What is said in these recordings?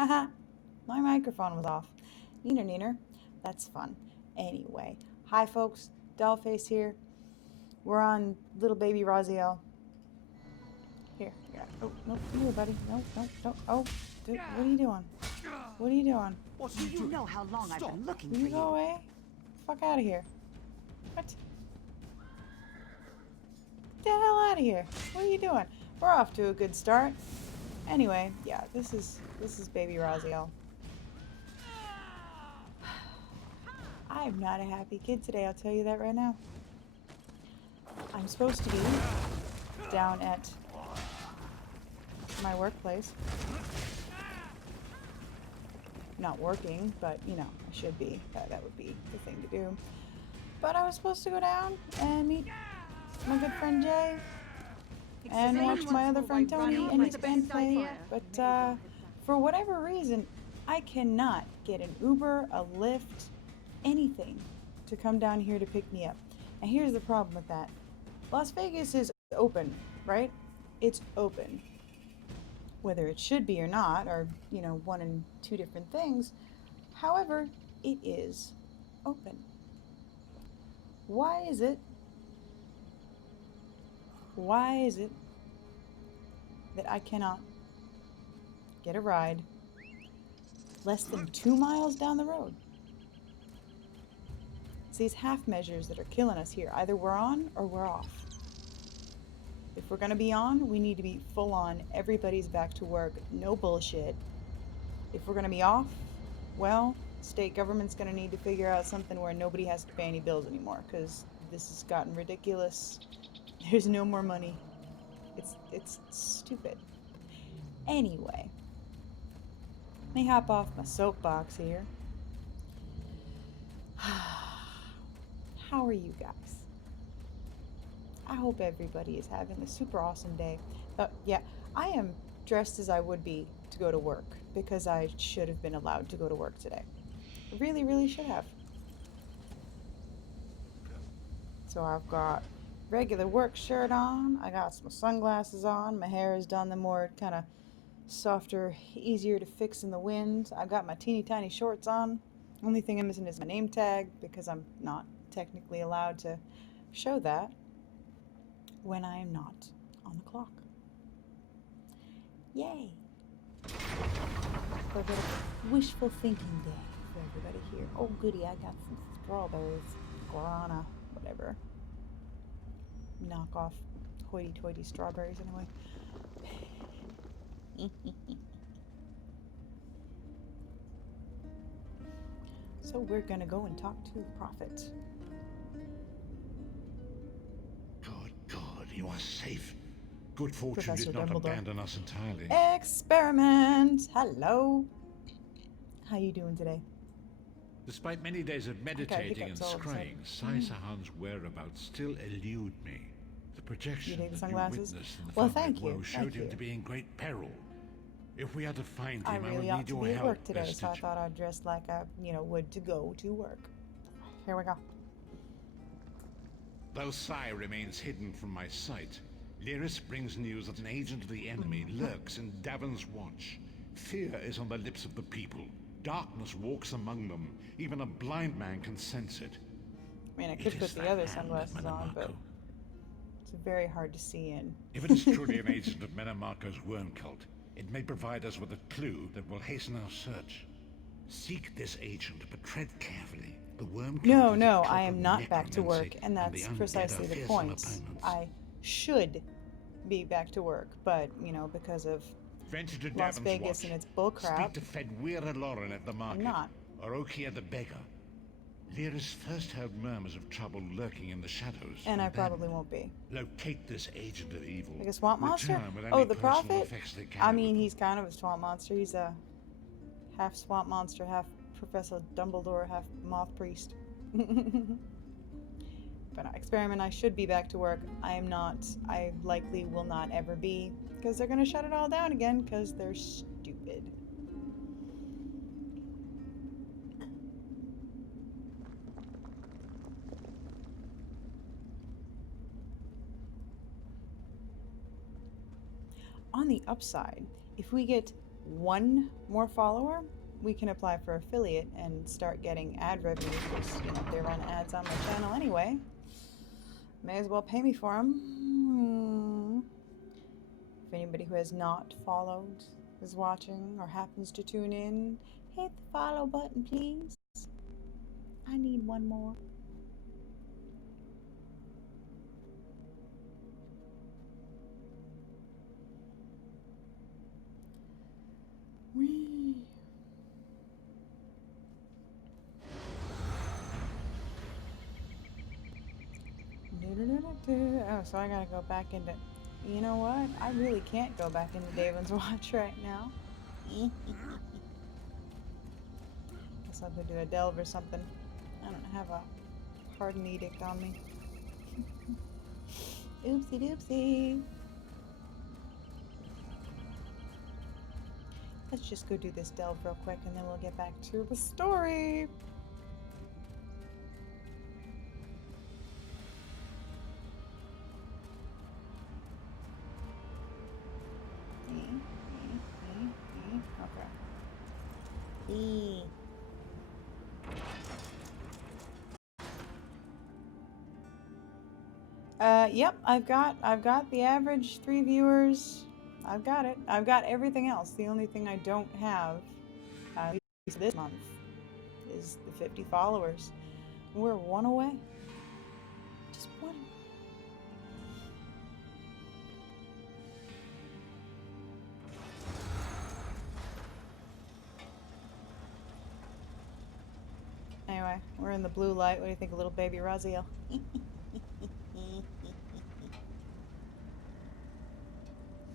Haha, my microphone was off. Neener, neener. That's fun. Anyway, hi folks, Dollface here. We're on little baby Raziel. Here, yeah. Oh, no, come here, buddy. No, no, no. Oh, dude, what are you doing? What are you doing? What Do you know how long I've been looking Will for you go you? away? Fuck out of here. What? Get the hell out of here. What are you doing? We're off to a good start. Anyway, yeah, this is baby Raziel. I am not a happy kid today, I'll tell you that right now. I'm supposed to be down at my workplace. Not working, but you know, I should be. That would be the thing to do. But I was supposed to go down and meet my good friend Jay and watch my other friend Tony and his band play. But for whatever reason, I cannot get an Uber, a Lyft, anything to come down here to pick me up. And here's the problem with that. Las Vegas is open, right? It's open. Whether it should be or not, or, you know, one and two different things. However, it is open. Why is it that I cannot get a ride less than 2 miles down the road? It's these half measures that are killing us here. Either we're on or we're off. If we're going to be on, we need to be full on. Everybody's back to work. No bullshit. If we're going to be off, well, state government's going to need to figure out something where nobody has to pay any bills anymore, because this has gotten ridiculous. There's no more money. It's stupid. Anyway, let me hop off my soapbox here. How are you guys? I hope everybody is having a super awesome day. Yeah, I am dressed as I would be to go to work because I should have been allowed to go to work today. I really, really should have. So I've got regular work shirt on, I got some sunglasses on, my hair is done the more kind of softer, easier to fix in the wind. I've got my teeny tiny shorts on. Only thing I'm missing is my name tag because I'm not technically allowed to show that when I am not on the clock. Yay! A bit of wishful thinking day for everybody here. Oh goody, I got some strawberries. Guarana, whatever. Knock off hoity-toity strawberries anyway. So we're gonna go and talk to the prophet. God, you are safe. Good fortune Professor did not Dumbledore. abandon us entirely. Experiment! Hello! How you doing today? Despite many days of meditating and scrying, Sai-Sahan's whereabouts still elude me. The projection You dig the that you sunglasses? witnessed in the Well, Fountain thank of you, Woe showed thank him you. to be in great peril. If we are to find I him, I really will ought need to your be at help. work today, so I thought I'd dress like I, would to go to work. Here we go. Though Sai remains hidden from my sight, Lyris brings news that an agent of the enemy lurks in Davon's watch. Fear is on the lips of the people. Darkness walks among them. Even a blind man can sense it. I mean, I could put the other sunglasses on, but it's very hard to see in. If it is truly an agent of Menamarco's worm cult, it may provide us with a clue that will hasten our search. Seek this agent, but tread carefully. The worm cult No, I am not back to work, and that's the precisely the point. I should be back to work, but, because of Venture to Las Davon's Vegas watch. and its bullcrap, Speak to Fedwira Lauren at the market. not. Or Okia the beggar. Lyris first heard murmurs of trouble lurking in the shadows. And I probably won't be. Locate this agent of evil. Like a swamp monster? Return with Oh, any the personal prophet? effects they carry I with mean, them. he's kind of a swamp monster. He's a half swamp monster, half Professor Dumbledore, half moth priest. But experiment, I should be back to work. I am not. I likely will not ever be, because they're going to shut it all down again, because they're stupid. On the upside, if we get one more follower, we can apply for affiliate and start getting ad revenue because, you know, they run ads on my channel anyway. May as well pay me for them. If anybody who has not followed is watching or happens to tune in, hit the follow button, please. I need one more. Whee! Oh, so I gotta go back into... You know what? I really can't go back into David's Watch right now. Guess I'll go do a delve or something. I don't have a pardon edict on me. Oopsie doopsie. Let's just go do this delve real quick and then we'll get back to the story. Okay. Yep, I've got the average 3 viewers. I've got it. I've got everything else. The only thing I don't have, at least this month, is the 50 followers. We're one away. Just one. Anyway, we're in the blue light. What do you think of little baby Raziel?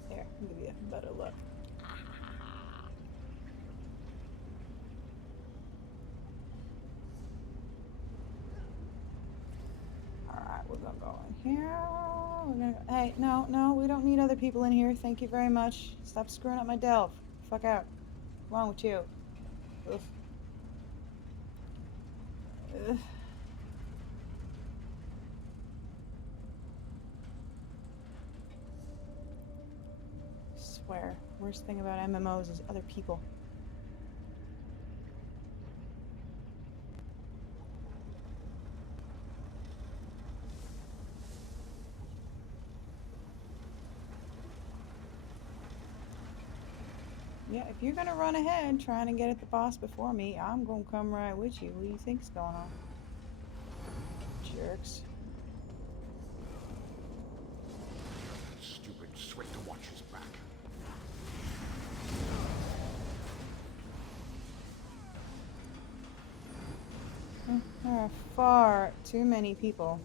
Here, I'll give you a better look. Alright, we're gonna go in here. Hey, no, we don't need other people in here. Thank you very much. Stop screwing up my delve. Fuck out. What's wrong with you? Oof. Ugh. Swear, worst thing about MMOs is other people. Yeah, if you're gonna run ahead trying to get at the boss before me, I'm gonna come right with you. What do you think's going on? Jerks. Stupid sweat to watch his back. There are far too many people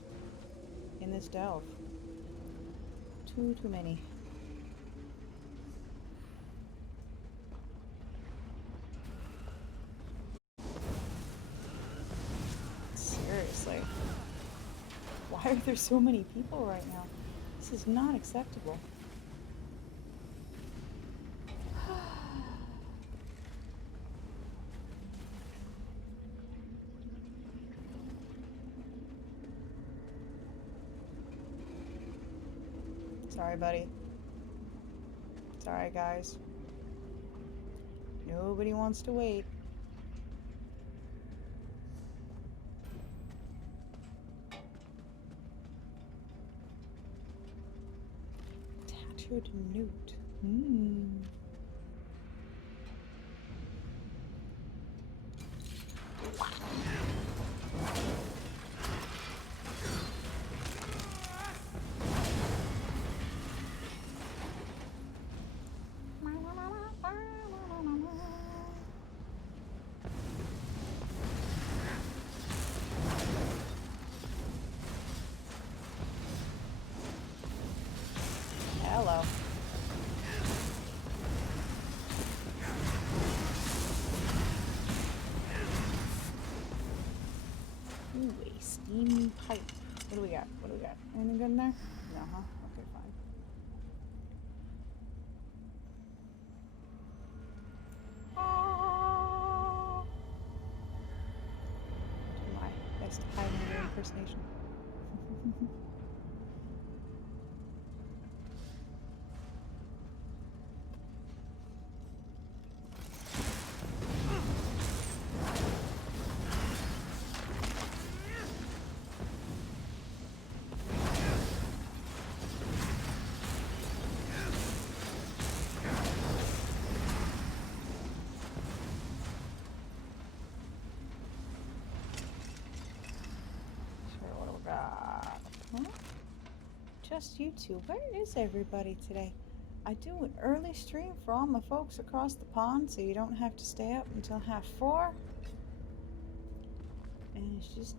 in this delve. Too many. Seriously. Why are there so many people right now? This is not acceptable. Sorry, buddy. Sorry, guys. Nobody wants to wait. Tattooed newt. Hello. Ooh, a steam pipe. What do we got? What do we got? Anything good in there? No, huh? Okay, fine. Do my best Highlander impersonation. Just you two. Where is everybody today? I do an early stream for all my folks across the pond so you don't have to stay up until 4:30. And it's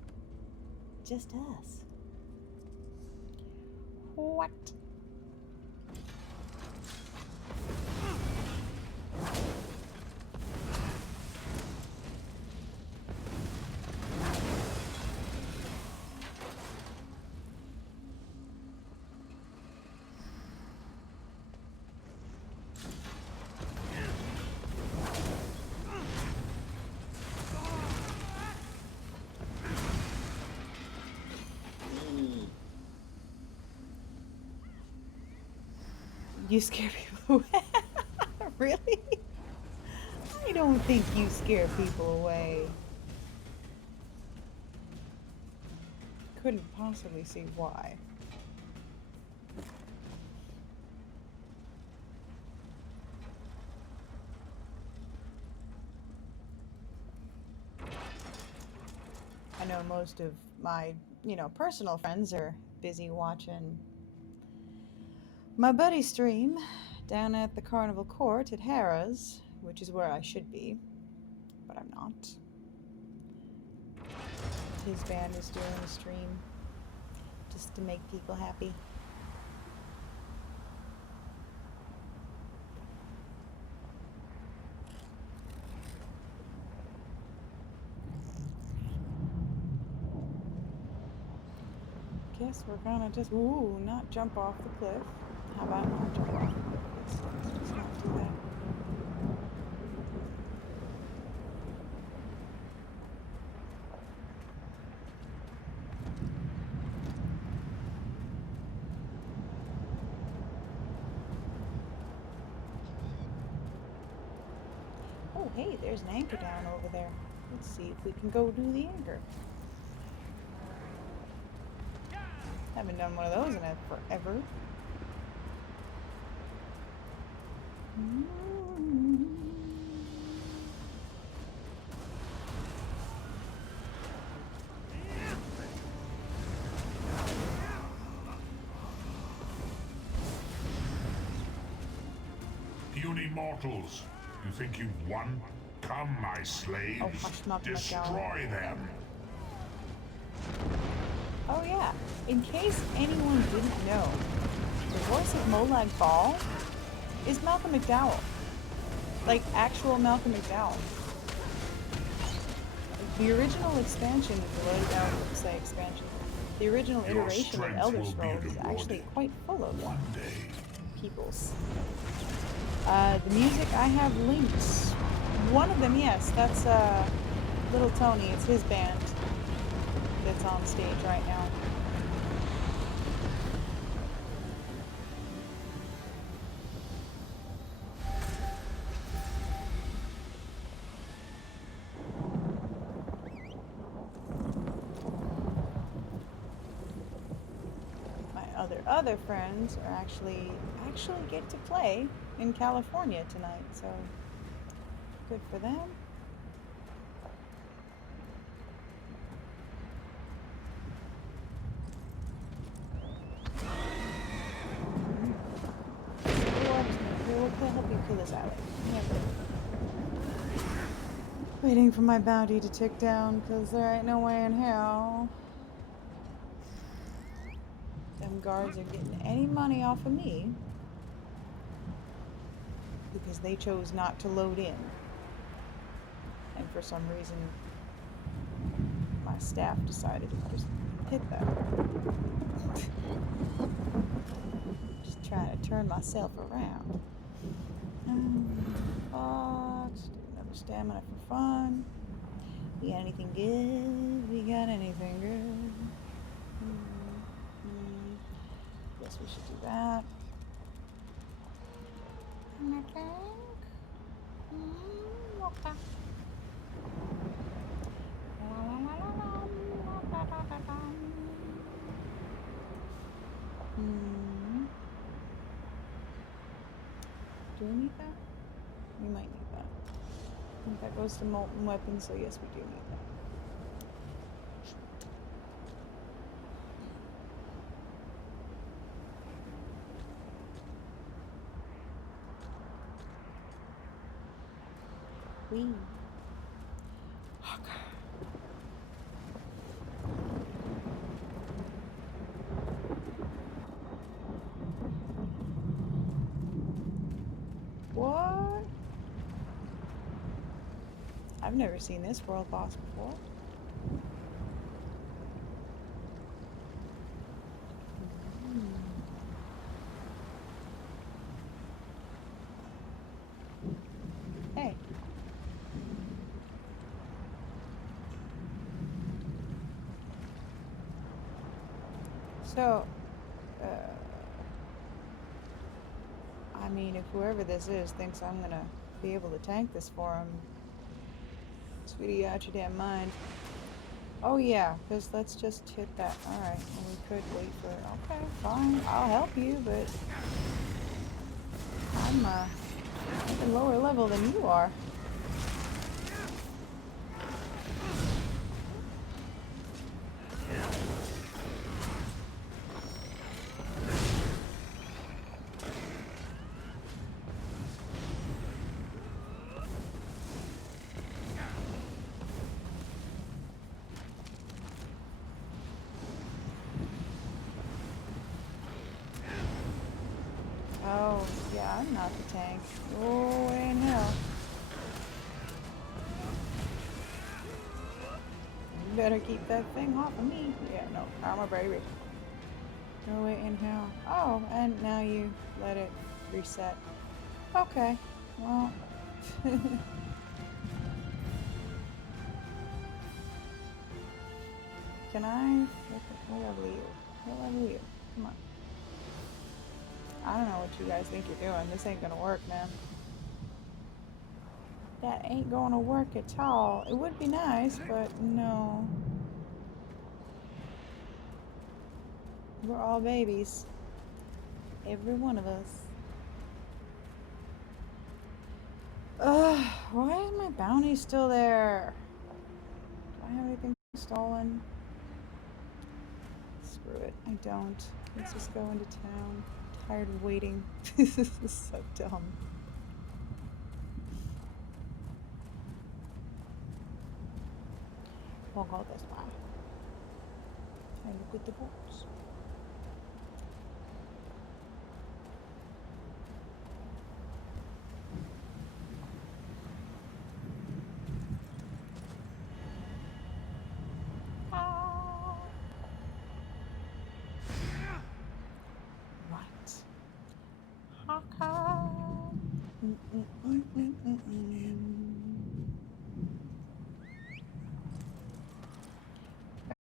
just us. What? You scare people away? Really? I don't think you scare people away. Couldn't possibly see why. I know most of my, personal friends are busy watching my buddy stream down at the Carnival Court at Harrah's, which is where I should be, but I'm not. His band is doing a stream just to make people happy. Guess we're gonna just, not jump off the cliff. How about not jump off the cliff? Let's not do that. Oh, hey, there's an anchor down over there. Let's see if we can go do the anchor. Haven't done one of those in forever. Puny mortals, you think you've won? Come, my slaves, destroy them. Oh yeah, in case anyone didn't know, the voice of Molag Bal is Malcolm McDowell. Like, actual Malcolm McDowell. The original expansion, the original iteration of Elder Scrolls is actually quite full of peoples. The music I have linked. One of them, yes, that's Little Tony. It's his band that's on stage right now. My other friends are actually get to play in California tonight, so good for them. We'll help you kill this out. Waiting for my bounty to tick down, because there ain't no way in hell them guards are getting any money off of me because they chose not to load in. And for some reason, my staff decided to just hit that. Just trying to turn myself around. Box, do another stamina for fun. We got anything good? We got anything good? Guess we should do that. Okay. Do we need that? We might need that. I think that goes to molten weapons, so yes, we do need that. Wee. Okay. What? I've never seen this world boss before. Hey. So, I mean, if whoever this is thinks I'm gonna be able to tank this for him, sweetie, out your damn mind. Oh yeah, because let's just hit that. Alright, well, we could wait for it. Okay, fine, I'll help you, but I'm at a lower level than you are. Oh, yeah, I'm not the tank. Oh, in hell. You better keep that thing off of me. Yeah, no, armor baby. No way in hell. Oh, and now you let it reset. Okay, well. Can I? What level are you? What level are you? Come on. I don't know what you guys think you're doing. This ain't gonna work, man. That ain't gonna work at all. It would be nice, but no. We're all babies. Every one of us. Ugh, why is my bounty still there? Do I have anything stolen? Screw it, I don't. Let's just go into town. I'm tired of waiting. This is so dumb. We'll go this way. And look at the boats.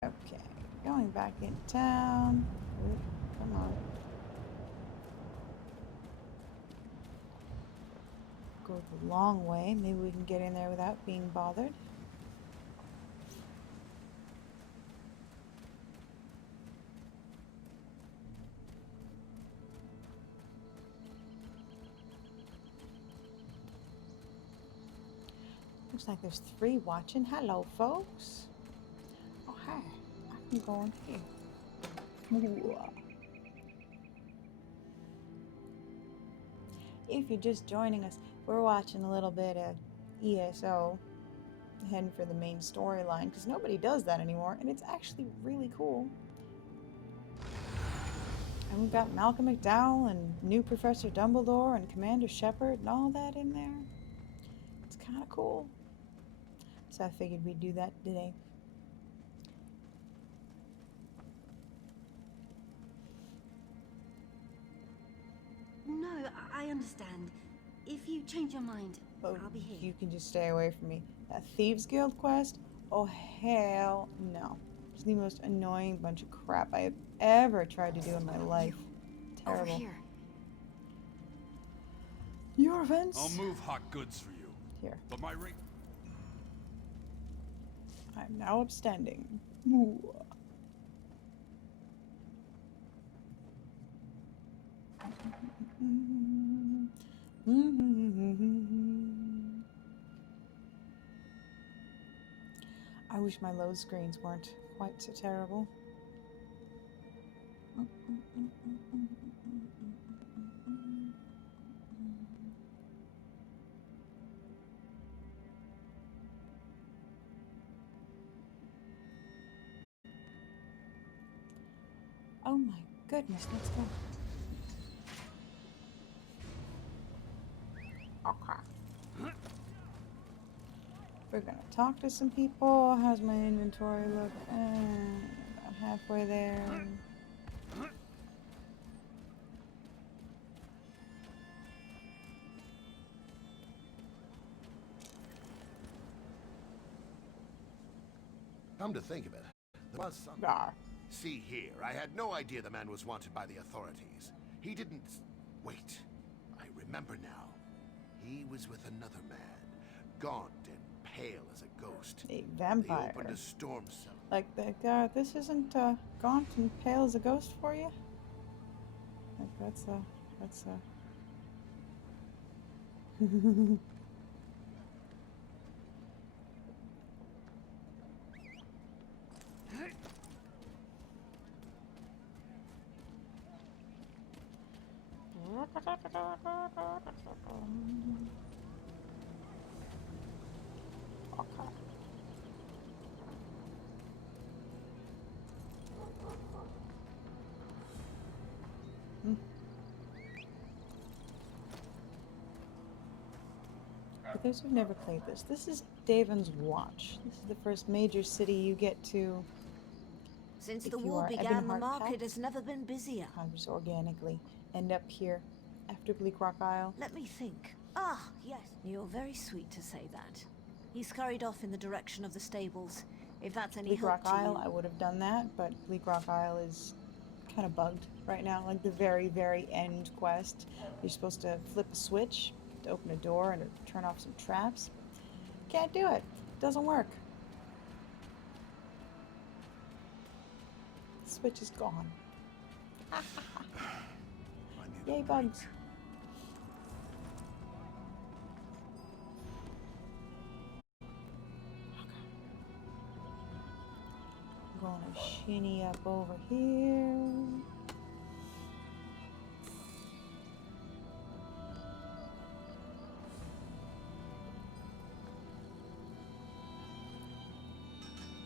Okay, going back into town. Ooh, come on. Go the long way. Maybe we can get in there without being bothered. Looks like there's 3 watching. Hello, folks. Oh, hi. I'm going here. Ooh. If you're just joining us, we're watching a little bit of ESO, heading for the main storyline, because nobody does that anymore, and it's actually really cool. And we've got Malcolm McDowell and new Professor Dumbledore and Commander Shepard and all that in there. It's kind of cool. So I figured we'd do that today. No, I understand. If you change your mind, Oh, I'll be here. you can just stay away from me. That Thieves Guild quest? Oh, hell no. It's the most annoying bunch of crap I have ever tried to do in my life. Terrible. Over here. Your events? I'll move hot goods for you. Here. But my ring... I'm now abstending. Ooh. I wish my load screens weren't quite so terrible. Oh my goodness, let's go. Okay. We're gonna talk to some people. How's my inventory look? About halfway there. Come to think of it, there was some... Rawr. See here, I had no idea the man was wanted by the authorities. He didn't... Wait, I remember now. He was with another man, gaunt and pale as a ghost. A vampire. They opened a storm cellar. Like, this isn't gaunt and pale as a ghost for you? Like, that's okay. For those who've never played this is Daven's Watch. This is the first major city you get to. Since If the you war are began, the Ebonheart market Pact, has never been busier. just organically end up here after Bleak Rock Isle. Let me think. Ah, yes. You're very sweet to say that. He scurried off in the direction of the stables. If that's any Bleak help Rock to Isle, you. I would have done that, but Bleak Rock Isle is kind of bugged right now. Like the very, very end quest, you're supposed to flip a switch to open a door and to turn off some traps. Can't do it. Doesn't work. The switch is gone. Yay, bugs. I'm gonna shinny up over here.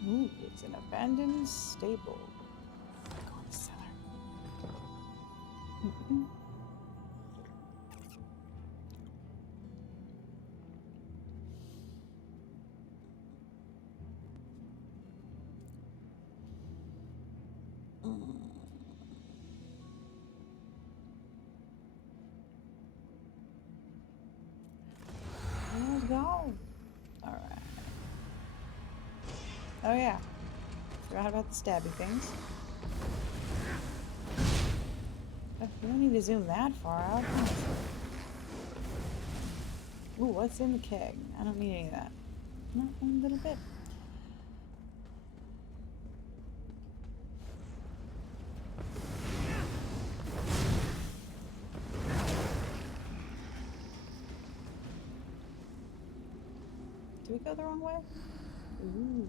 Ooh, it's an abandoned stable. Go in the cellar. Let's go. Alright. Oh yeah. Forgot about the stabby things. You don't need to zoom that far out. Ooh, what's in the keg? I don't need any of that. Not one little bit. Did we go the wrong way? Ooh,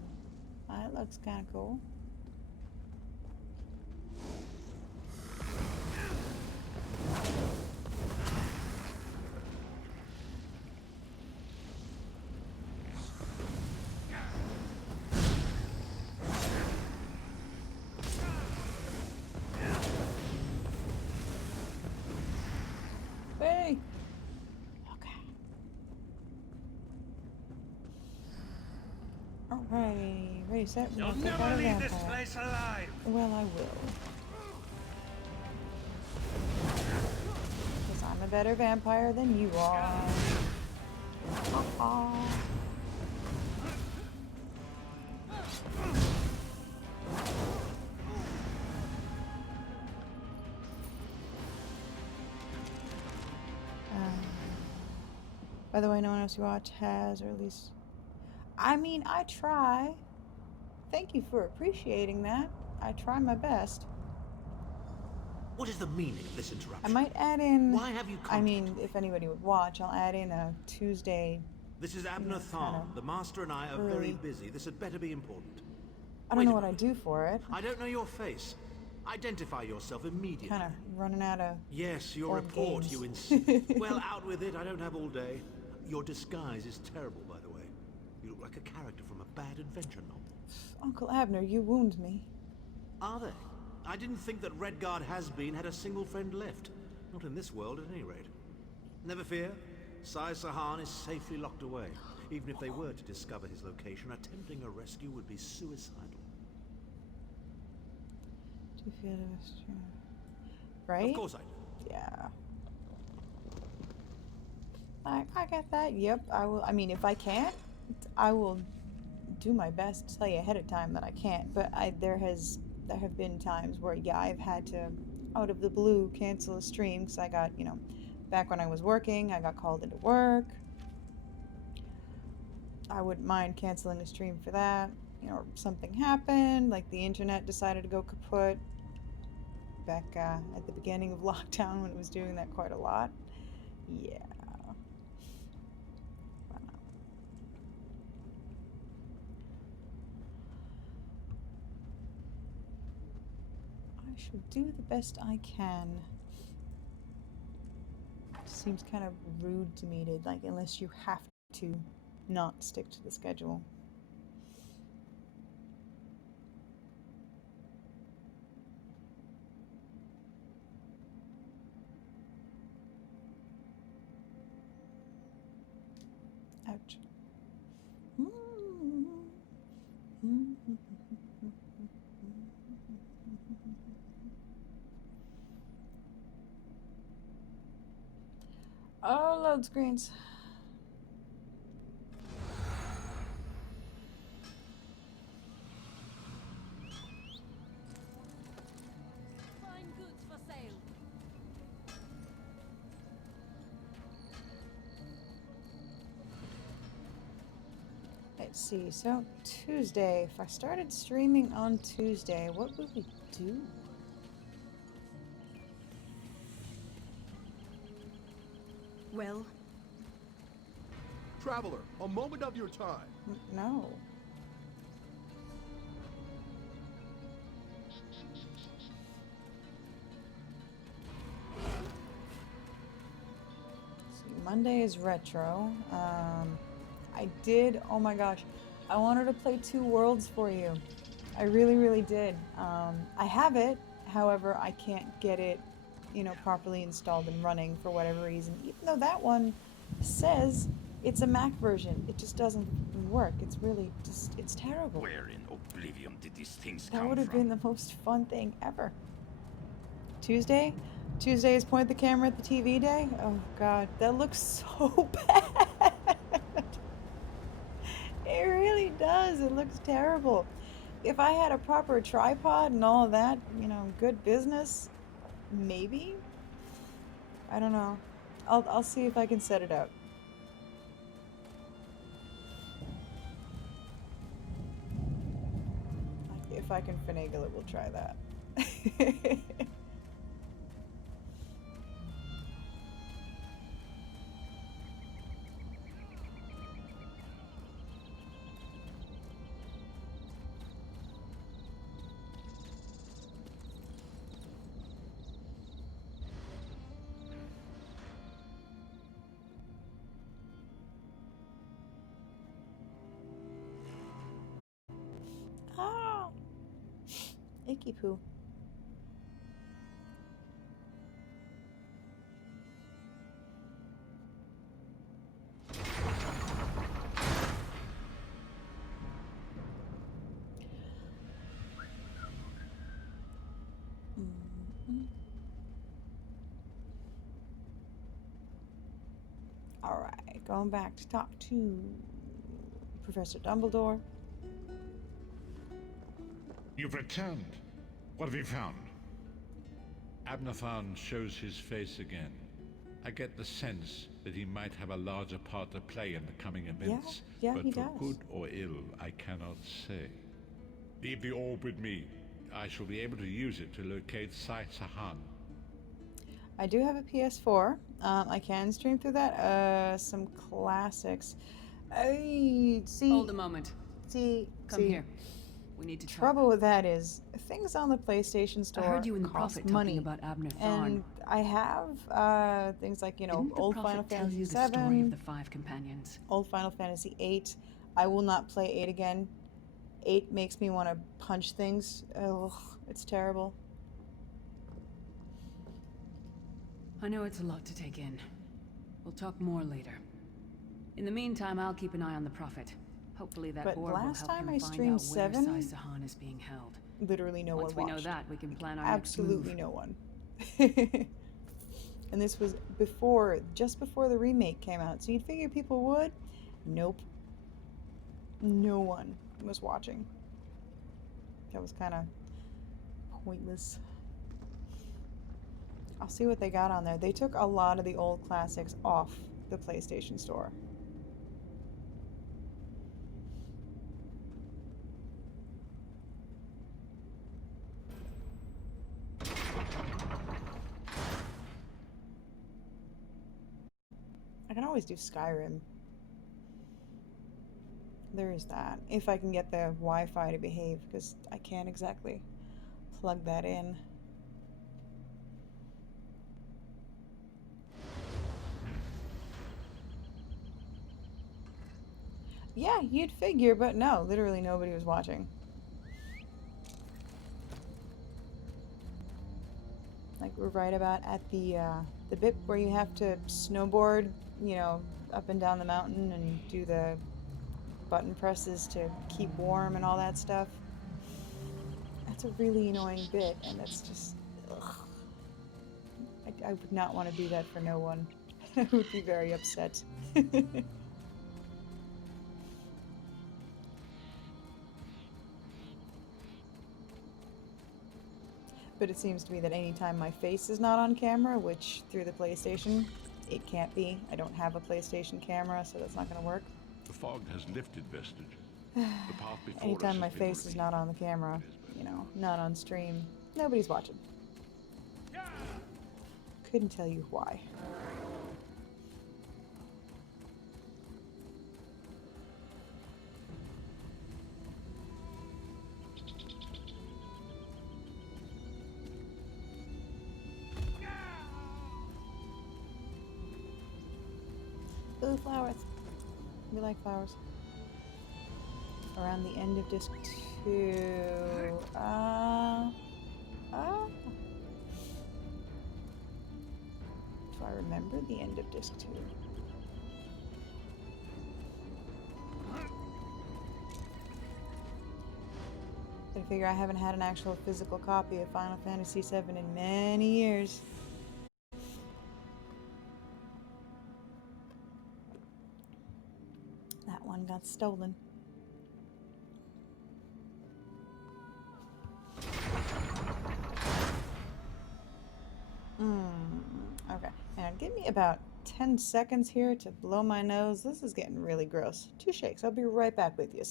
that looks kind of cool. Hey! Okay. Alrighty, ready, set, we're You'll gonna take out never a leave this vampire. place alive! Well, I will. Because I'm a better vampire than you are. By the way, no one else you watch has, or at least... I mean, I try. Thank you for appreciating that. I try my best. What is the meaning of this interruption? I might add in... Why have you I mean, contacted me? if anybody would watch, I'll add in a Tuesday... This is Abner Tharn. The master and I are early. very busy. This had better be important. I don't Wait know a what I minute. do for it. I don't know your face. Identify yourself immediately. Kind of running out of... Yes, your old report, games. you insist. Well, out with it. I don't have all day. Your disguise is terrible, by the way. You look like a character from a bad adventure novel. Uncle Abner, you wound me. Are they? I didn't think that Redguard has-been had a single friend left. Not in this world, at any rate. Never fear. Sai Sahan is safely locked away. Even if they were to discover his location, attempting a rescue would be suicidal. Do you feel it was true? Right? Of course I do. Yeah. I get that. Yep, I will. I mean, if I can't, I will do my best to tell you ahead of time that I can't. But there have been times where, yeah, I've had to, out of the blue, cancel a stream because I got, back when I was working, I got called into work. I wouldn't mind canceling a stream for that. Something happened, like the internet decided to go kaput back at the beginning of lockdown when it was doing that quite a lot. Yeah. I shall do the best I can. It seems kind of rude to me to, like, unless you have to not stick to the schedule. Ouch. Oh, load screens. Fine goods for sale. Let's see, so Tuesday, if I started streaming on Tuesday, what would we do? Well? Traveler, a moment of your time. No. See, Monday is retro. I did, oh my gosh, I wanted to play Two Worlds for you. I really, really did. I have it, however, I can't get it, properly installed and running for whatever reason. Even though that one says it's a Mac version, it just doesn't work. It's really just, it's terrible. Where in oblivion did these things That come would have from? been the most fun thing ever. Tuesday? Tuesday is point the camera at the TV day? Oh god, that looks so bad. It really does. It looks terrible. If I had a proper tripod and all of that, good business, maybe? I don't know. I'll see if I can set it up. If I can finagle it, we'll try that. Ah! Icky poo. Alright, going back to talk to Professor Dumbledore. You've returned. What have you found? Abnathan shows his face again. I get the sense that he might have a larger part to play in the coming events. Yeah, but he for does. good or ill, I cannot say. Leave the orb with me. I shall be able to use it to locate Sai Sahan. I do have a PS4. I can stream through that. Some classics. See. Hold a moment. See. Come here. We need to Trouble with that is things on the PlayStation Store I heard you in the cost Prophet money, talking about Abner and Thorn. I have things like Didn't the old Prophet Final tell Fantasy you the story of VII, the five companions? old Final Fantasy VIII. I will not play 8 again. 8 makes me want to punch things. Ugh, it's terrible. I know it's a lot to take in. We'll talk more later. In the meantime, I'll keep an eye on the Prophet. Hopefully that But orb will last help time him I find streamed out where 7, Sai Sahan is being held. literally no Once one we watched. know that, we can plan our Absolutely next move. no one. And this was just before the remake came out, so you'd figure people would. Nope. No one was watching. That was kind of pointless. I'll see what they got on there. They took a lot of the old classics off the PlayStation Store. I can always do Skyrim. There is that. If I can get the Wi-Fi to behave, because I can't exactly plug that in. Yeah, you'd figure, but no, literally nobody was watching. Like we're right about at the bit where you have to snowboard, you know, up and down the mountain and do the button presses to keep warm and all that stuff. That's a really annoying bit, and that's just, ugh. I would not want to do that for no one. I would be very upset. But it seems to me that anytime my face is not on camera, which through the PlayStation, it can't be. I don't have a PlayStation camera, so that's not going to work. The fog has lifted, Vestige. The path before Anytime us my has been face is not on the camera, you know, not on stream, nobody's watching. Couldn't tell you why. Ooh, flowers. We like flowers. Around the end of disc 2. Do I remember the end of disc 2? I figure I haven't had an actual physical copy of Final Fantasy VII in many years. That one got stolen. Okay. And give me about 10 seconds here to blow my nose. This is getting really gross. 2 shakes. I'll be right back with you.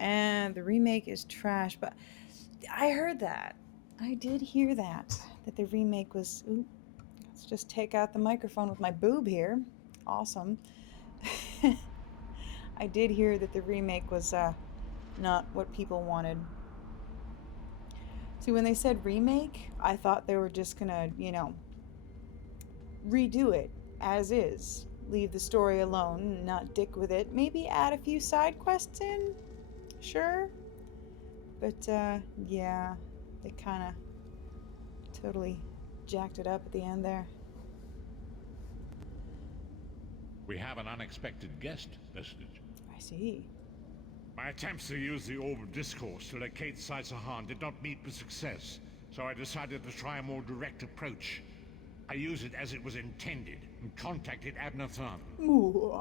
And the remake is trash, but I heard that. I did hear that the remake was... Ooh, let's just take out the microphone with my boob here. Awesome. I did hear that the remake was not what people wanted. See, when they said remake, I thought they were just gonna, you know, redo it as is. Leave the story alone, not dick with it. Maybe add a few side quests in? Sure. But, yeah, they kind of totally jacked it up at the end there. We have an unexpected guest, Vestige. I see. My attempts to use the Orb of Discourse to locate Sai Sahan did not meet with success, so I decided to try a more direct approach. I used it as it was intended, and contacted Abnathan. Ooh.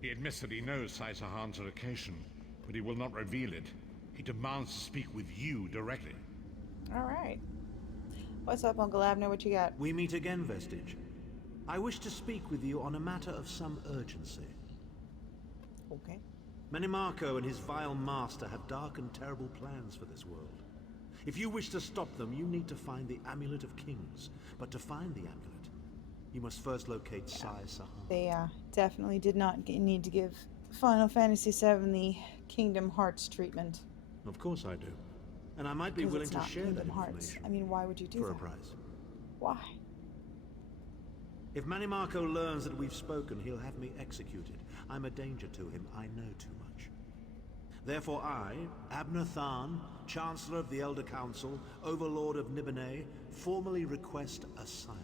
He admits that he knows Sai Sahan's location, but he will not reveal it. He demands to speak with you directly. Alright. What's up, Uncle Abner? What you got? We meet again, Vestige. I wish to speak with you on a matter of some urgency. Okay. Menimarco and his vile master have dark and terrible plans for this world. If you wish to stop them, you need to find the Amulet of Kings. But to find the amulet, you must first locate Sai Sahan. They definitely did not need to give Final Fantasy VII the Kingdom Hearts treatment. Of course I do. And I might be willing to share that information. I mean, why would you do for that? a price. Why? If Manimarco learns that we've spoken, he'll have me executed. I'm a danger to him. I know too much. Therefore I, Abner Tharn, Chancellor of the Elder Council, Overlord of Nibene, formally request asylum.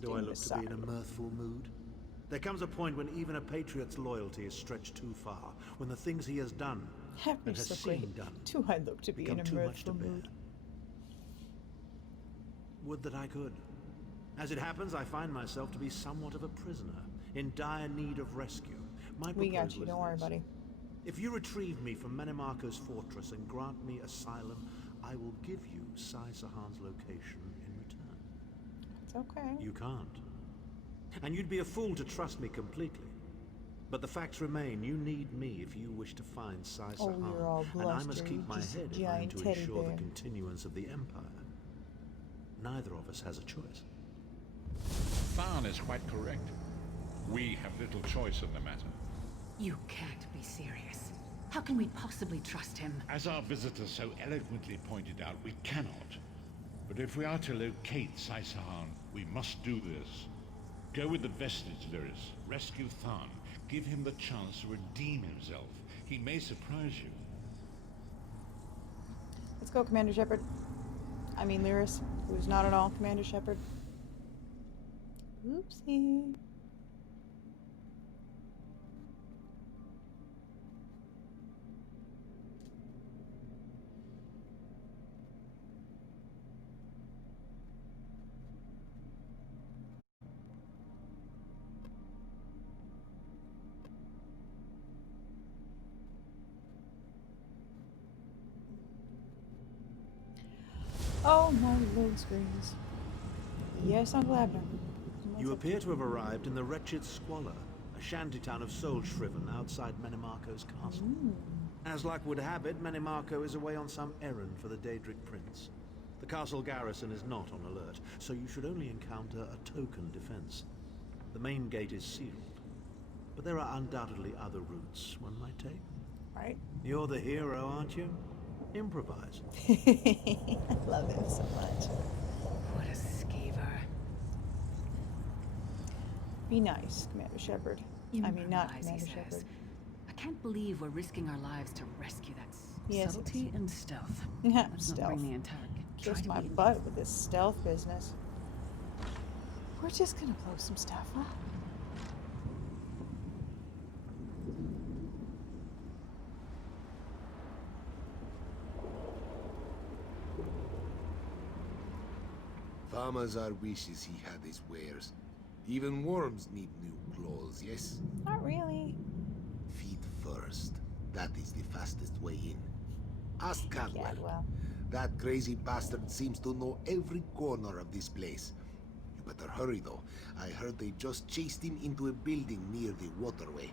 Do I look to be in a mirthful mood? There comes a point when even a patriot's loyalty is stretched too far, when the things he has done and has seen done Do I look to be in a too much to mirthful bear. mood? Would that I could. As it happens, I find myself to be somewhat of a prisoner, in dire need of rescue. My We got proposal you, is don't worry, this. buddy. If you retrieve me from Manimarco's fortress and grant me asylum, I will give you Sai Sahan's location in return. It's okay. You can't. And you'd be a fool to trust me completely. But the facts remain, you need me if you wish to find Sai Oh, Sahan. you're all And I blustery, must keep my just a head if I'm giant to teddy ensure bear. the continuance of the Empire. Neither of us has a choice. Tharn is quite correct. We have little choice in the matter. You can't be serious. How can we possibly trust him? As our visitor so eloquently pointed out, we cannot. But if we are to locate Sai Sahan, we must do this. Go with the vestige, Lyris. Rescue Tharn. Give him the chance to redeem himself. He may surprise you. Let's go, Commander Shepard. I mean, Lyris, who's not at all Commander Shepard. Oopsie. Oh, my load screens. Yes, Uncle Abner. You appear to have arrived in the wretched Squalor, a shantytown of Soulshriven outside Manimarco's castle. As luck would have it, Manimarco is away on some errand for the Daedric Prince. The castle garrison is not on alert, so you should only encounter a token defense. The main gate is sealed, but there are undoubtedly other routes one might take. Right? You're the hero, aren't you? Improvise. I love him so much. What a skeever. Be nice, Commander Shepard. I mean, not Improvise, he Commander says. Shepard. I can't believe we're risking our lives to rescue that Yes, subtlety and stealth. Yeah, Let's not stealth. bring the entire Kiss try to my be- butt with this stealth business. We're just gonna blow some stuff, huh? Farmers are wishes he had his wares. Even worms need new clothes, yes? Not really. Feet first. That is the fastest way in. Ask Cadwell. Cadwell. That crazy bastard seems to know every corner of this place. You better hurry, though. I heard they just chased him into a building near the waterway.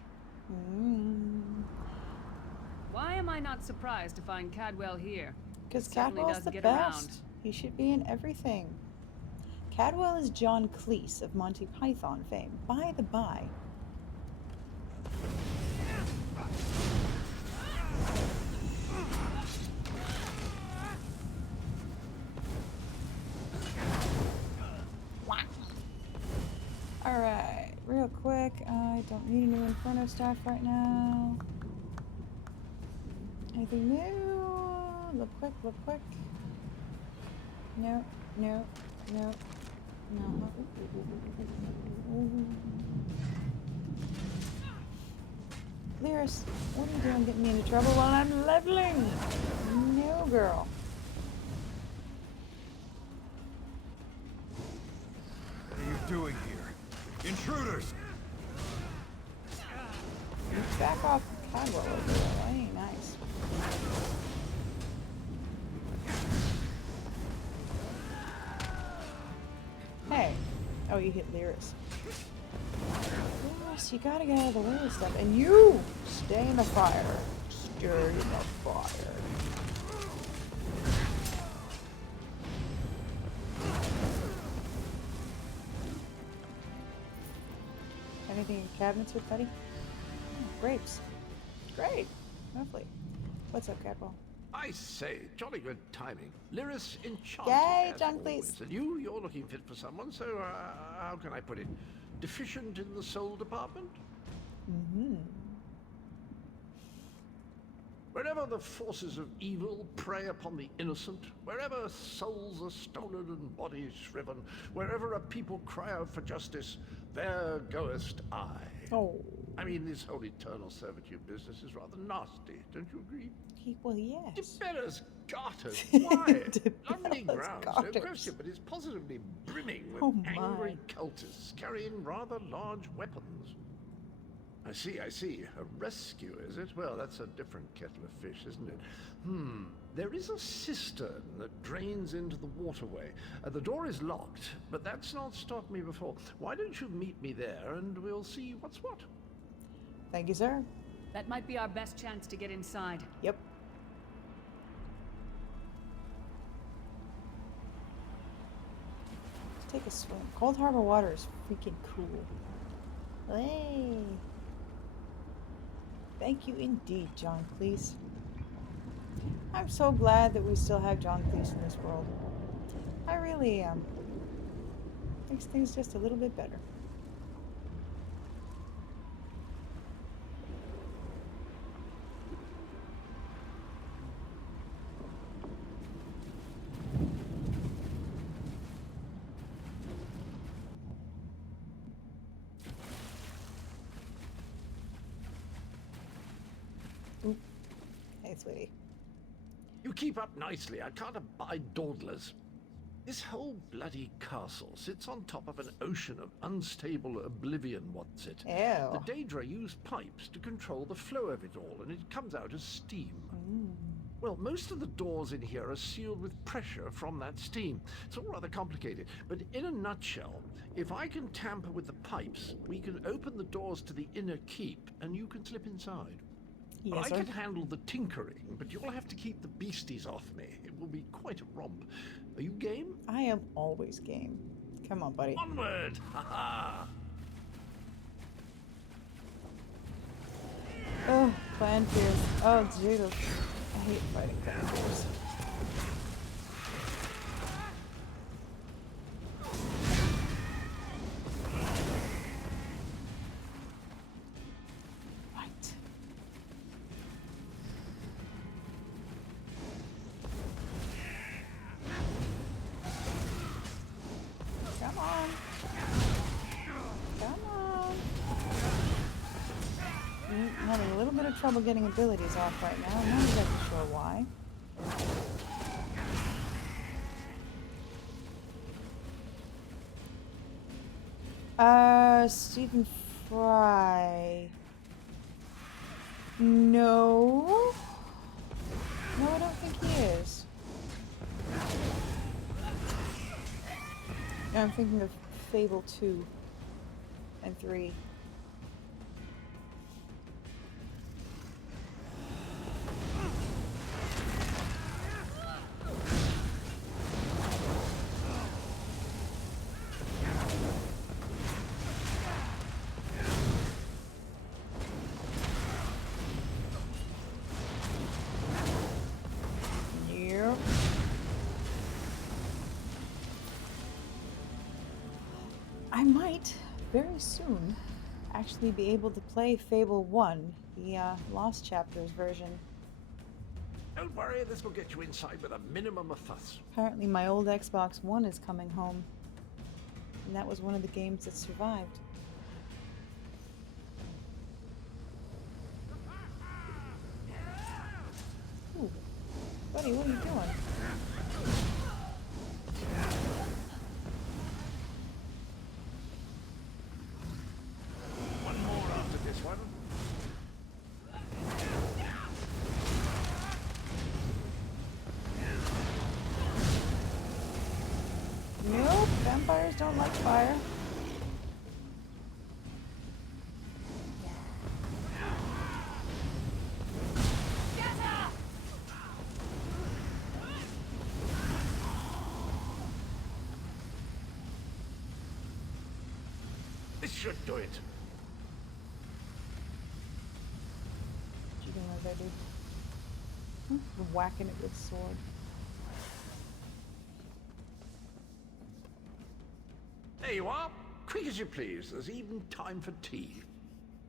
Why am I not surprised to find Cadwell here? Because Certainly Cadwell's does the get best. around. He should be in everything. Cadwell is John Cleese of Monty Python fame, by the by. Alright, real quick, I don't need a new Inferno staff right now. Anything new? Look quick, look quick. No, no, no, no. Lyris, what are you doing getting me into trouble while I'm leveling? No, girl. What are you doing here? Intruders! You back off Cadwell over there. That ain't nice. Hey. Oh, you hit Lyris. Lyris, you gotta get out of the way of stuff. And you stay in the fire. Stir in the fire. cabinets here, buddy? Oh, grapes. Great. Lovely. What's up, Capo? I say, jolly good timing. Lyris enchanting Yay, as John, always. please. And you're looking fit for someone, so how can I put it? Deficient in the soul department? Mm-hmm. Wherever the forces of evil prey upon the innocent, wherever souls are stolen and bodies shriven, wherever a people cry out for justice, there goest I. Oh. I mean, this whole eternal servitude business is rather nasty, don't you agree? Well, yes. Debella's garters. Why? Lovely Debella's grounds, garters. no question, but it's positively brimming with Oh, angry my. cultists carrying rather large weapons. I see. A rescue, is it? Well, that's a different kettle of fish, isn't it? There is a cistern that drains into the waterway. The door is locked, but that's not stopped me before. Why don't you meet me there and we'll see what's what? Thank you, sir. That might be our best chance to get inside. Yep. Let's take a swim. Cold Harbor water is freaking cool. Hey. Thank you indeed, John Cleese. I'm so glad that we still have John Cleese in this world. I really am. Makes things just a little bit better. Hey, sweetie. You keep up nicely. I can't abide dawdlers. This whole bloody castle sits on top of an ocean of unstable oblivion, what's it? Ew. The Daedra use pipes to control the flow of it all, and it comes out as steam. Well, most of the doors in here are sealed with pressure from that steam. It's all rather complicated, but in a nutshell, if I can tamper with the pipes, we can open the doors to the inner keep, and you can slip inside. Yes, I sir. can handle the tinkering, but you'll have to keep the beasties off me. It will be quite a romp. Are you game? I am always game. Come on, buddy. Onward! Ha-ha! Oh, Clan Fears. Oh, Jesus. I hate fighting Clan Fears. Right. Come on. Come on. I'm having a little bit of trouble getting abilities off right now. I'm not exactly sure why. Stephen Fry. No. No, I don't think he is. No, I'm thinking of Fable 2 and 3. Yep. I might, very soon, actually be able to play Fable 1, the Lost Chapters version. Don't worry, this will get you inside with a minimum of fuss. Apparently my old Xbox One is coming home. And that was one of the games that survived. Ooh. Buddy, what are you doing? One more after this one. Nope, vampires don't like fire. This should do it. dude. Whacking it with sword. There you are. Quick as you please. There's even time for tea.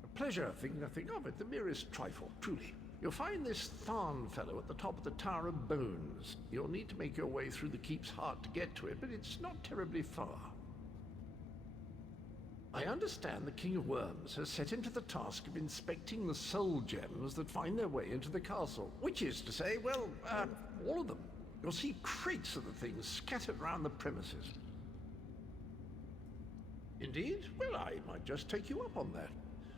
A pleasure, thinking nothing of it. The merest trifle, truly. You'll find this Tharn fellow at the top of the Tower of Bones. You'll need to make your way through the keep's heart to get to it, but it's not terribly far. I understand the King of Worms has set him to the task of inspecting the soul gems that find their way into the castle. Which is to say, well, all of them. You'll see crates of the things scattered around the premises. Indeed? Well, I might just take you up on that.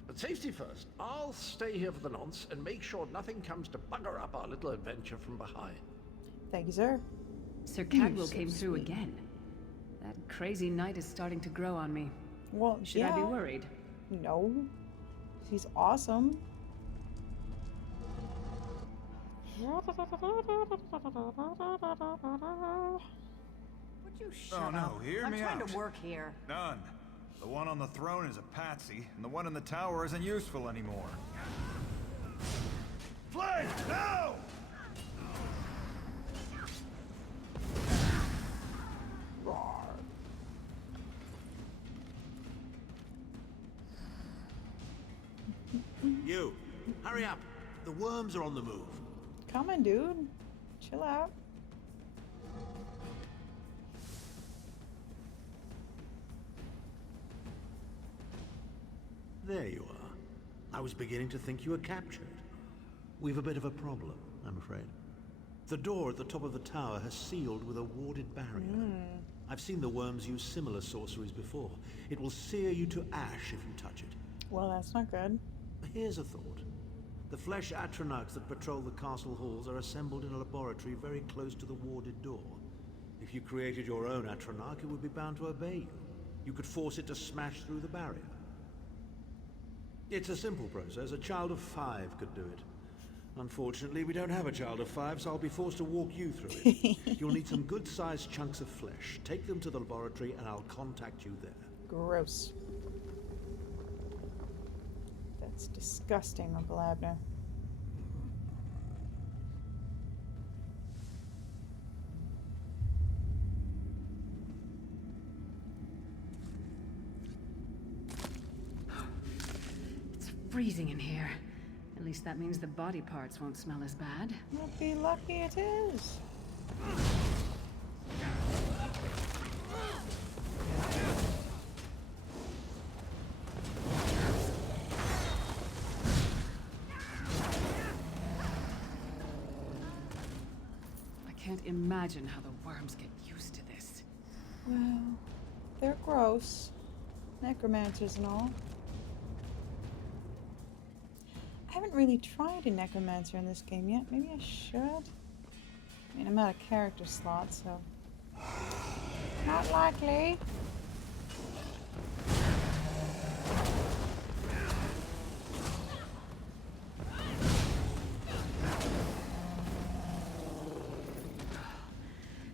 But safety first. I'll stay here for the nonce and make sure nothing comes to bugger up our little adventure from behind. Thank you, sir. Sir Cadwell came through again. That crazy knight is starting to grow on me. Well, Should I be worried? No. He's awesome. Would you shut up? Oh no, hear me out. I'm trying to work here. None. The one on the throne is a patsy, and the one in the tower isn't useful anymore. Flame, now! You, hurry up. The worms are on the move. Coming, dude. Chill out. There you are. I was beginning to think you were captured. We've a bit of a problem, I'm afraid. The door at the top of the tower has sealed with a warded barrier. I've seen the worms use similar sorceries before. It will sear you to ash if you touch it. Well, that's not good. Here's a thought. The flesh atronachs that patrol the castle halls are assembled in a laboratory very close to the warded door. If you created your own atronach, it would be bound to obey you. You could force it to smash through the barrier. It's a simple process. A child of 5 could do it. Unfortunately, we don't have a child of 5, so I'll be forced to walk you through it. You'll need some good-sized chunks of flesh. Take them to the laboratory and I'll contact you there. Gross. That's disgusting, Uncle Abner. It's freezing in here. At least that means the body parts won't smell as bad. Well, be lucky it is. I can't imagine how the worms get used to this. Well, they're gross. Necromancers and all. I haven't really tried a necromancer in this game yet. Maybe I should. I mean, I'm out of character slots, so... Not likely.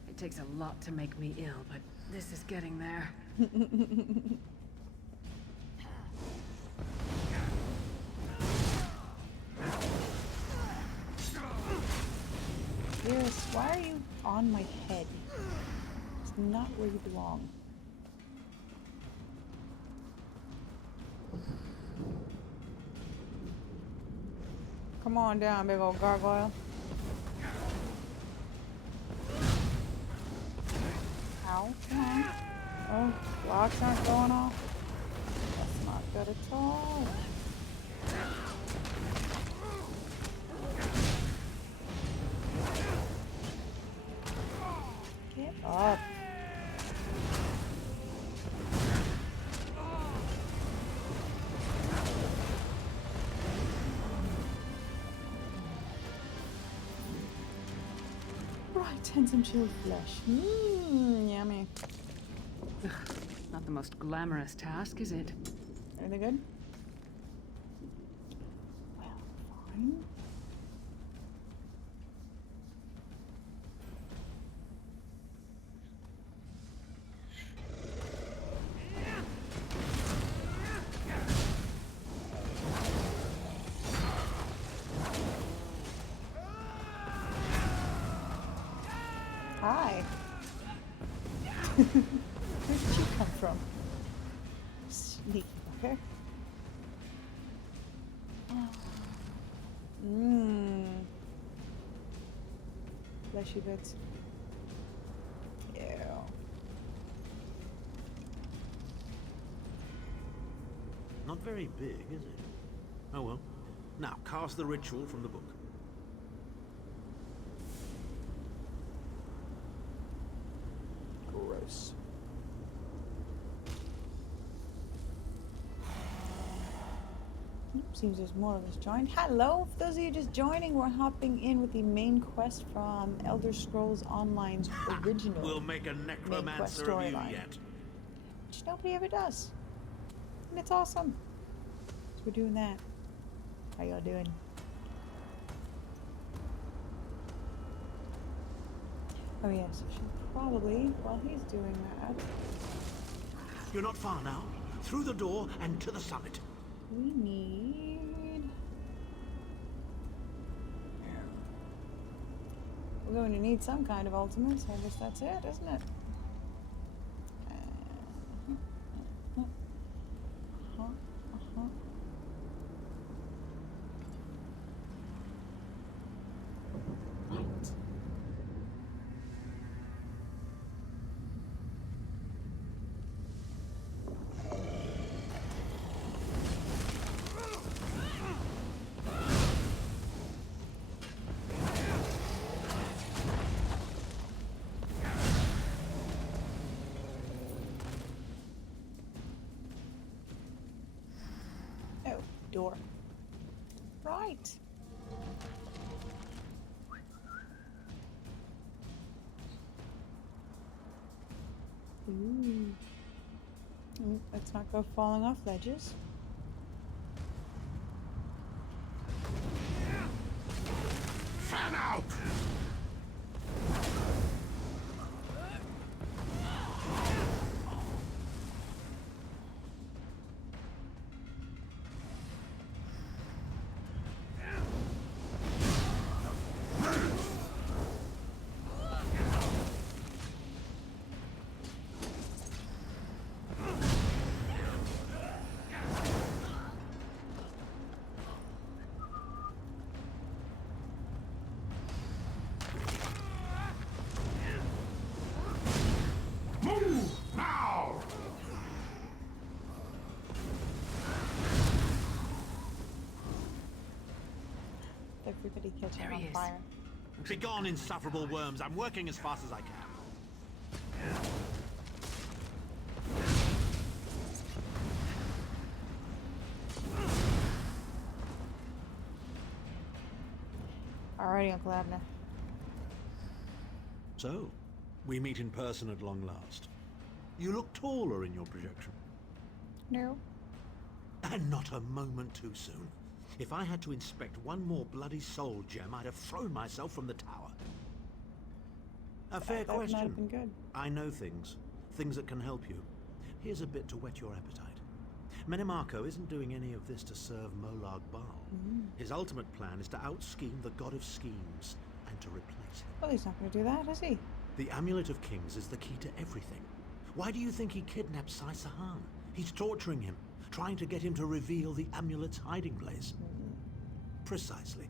It takes a lot to make me ill, but this is getting there. Dearest, why are you on my head? It's not where you belong. Come on down, big old gargoyle. Ow, come on. Oh, blocks aren't going off. That's not good at all. Get up. Right, and some chilled flesh. Mmm, yummy. Ugh, not the most glamorous task, is it? Anything good? Well, fine. hi. Where did you come from? Sneaky fucker. Mmm. Fleshy bits. Ew. Not very big, is it? Oh well. Now, cast the ritual from the book. Gross. Seems there's more of us joined. Hello, for those of you just joining, we're hopping in with the main quest from Elder Scrolls Online's original We'll make a necromancer of you yet. Which nobody ever does. And it's awesome. So we're doing that. How y'all doing? Oh yes, I should probably, while he's doing that... You're not far now. Through the door and to the summit. We need... We're going to need some kind of ultimate, so I guess that's it, isn't it? Right. Door. Right. Ooh. Let's not go falling off ledges. Fan out! Everybody catching on fire. Begone, insufferable worms. I'm working as fast as I can. Alrighty, Uncle Abner. So, we meet in person at long last. You look taller in your projection. No. And not a moment too soon. If I had to inspect one more bloody soul gem, I'd have thrown myself from the tower. A fair That might have been question. good. I know things that can help you. Here's a bit to whet your appetite. Menimarco isn't doing any of this to serve Molag Bal. His ultimate plan is to out-scheme the god of schemes and to replace him. Well, he's not going to do that, is he? The Amulet of Kings is the key to everything. Why do you think he kidnapped Sai Sahan? He's torturing him, trying to get him to reveal the amulet's hiding place. Precisely.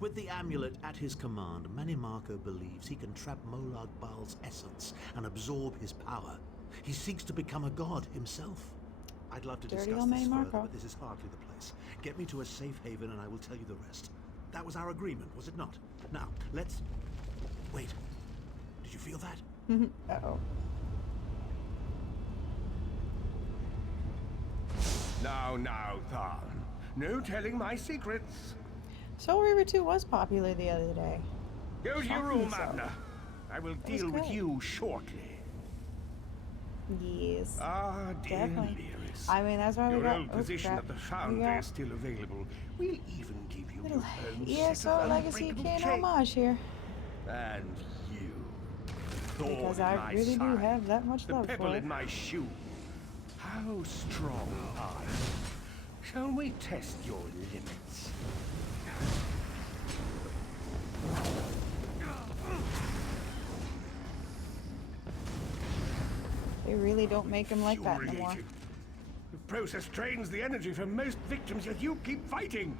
With the amulet at his command, Menimarco believes he can trap Molag Bal's essence and absorb his power. He seeks to become a god himself. I'd love to discuss this further, but this is hardly the place. Get me to a safe haven and I will tell you the rest. That was our agreement, was it not? Now, let's... Wait. Did you feel that? Uh-oh. Now, Tharn. No telling my secrets. Soul Reaver 2 was popular the other day. Go to your room, Abner. I will deal with good. you shortly. Yes. Ah, dear Definitely. Lyris. I mean, that's why we Your got... old position at the Foundry is still available. We'll even give you your own ESO Legacy King homage here. And you. Because Thorn in I my really do side, have that much the love pebble for it. in my shoe. How strong are you? Shall we test your limits? They really don't make them like that anymore. Infuriating. The process drains the energy from most victims, yet you keep fighting.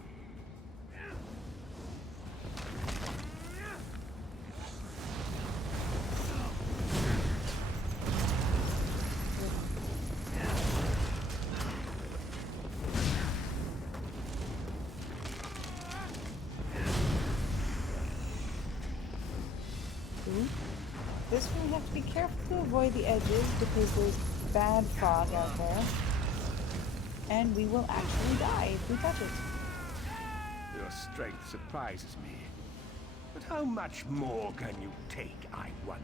This one we have to be careful to avoid the edges because there's bad fog out there. And we will actually die if we touch it. Your strength surprises me. But how much more can you take, I wonder?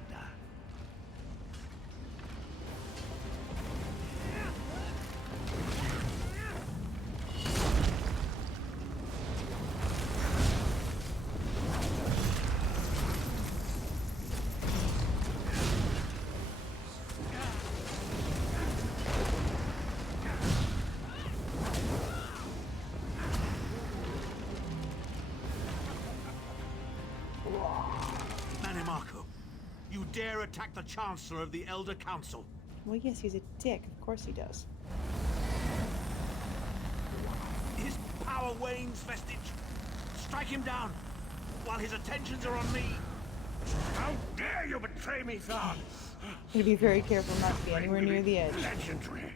You dare attack the Chancellor of the Elder Council? Well, yes, he's a dick. Of course he does. His power wanes, Vestige. Strike him down while his attentions are on me. How dare you betray me, Thar? Gotta be very careful not to be anywhere near the edge. Legendary.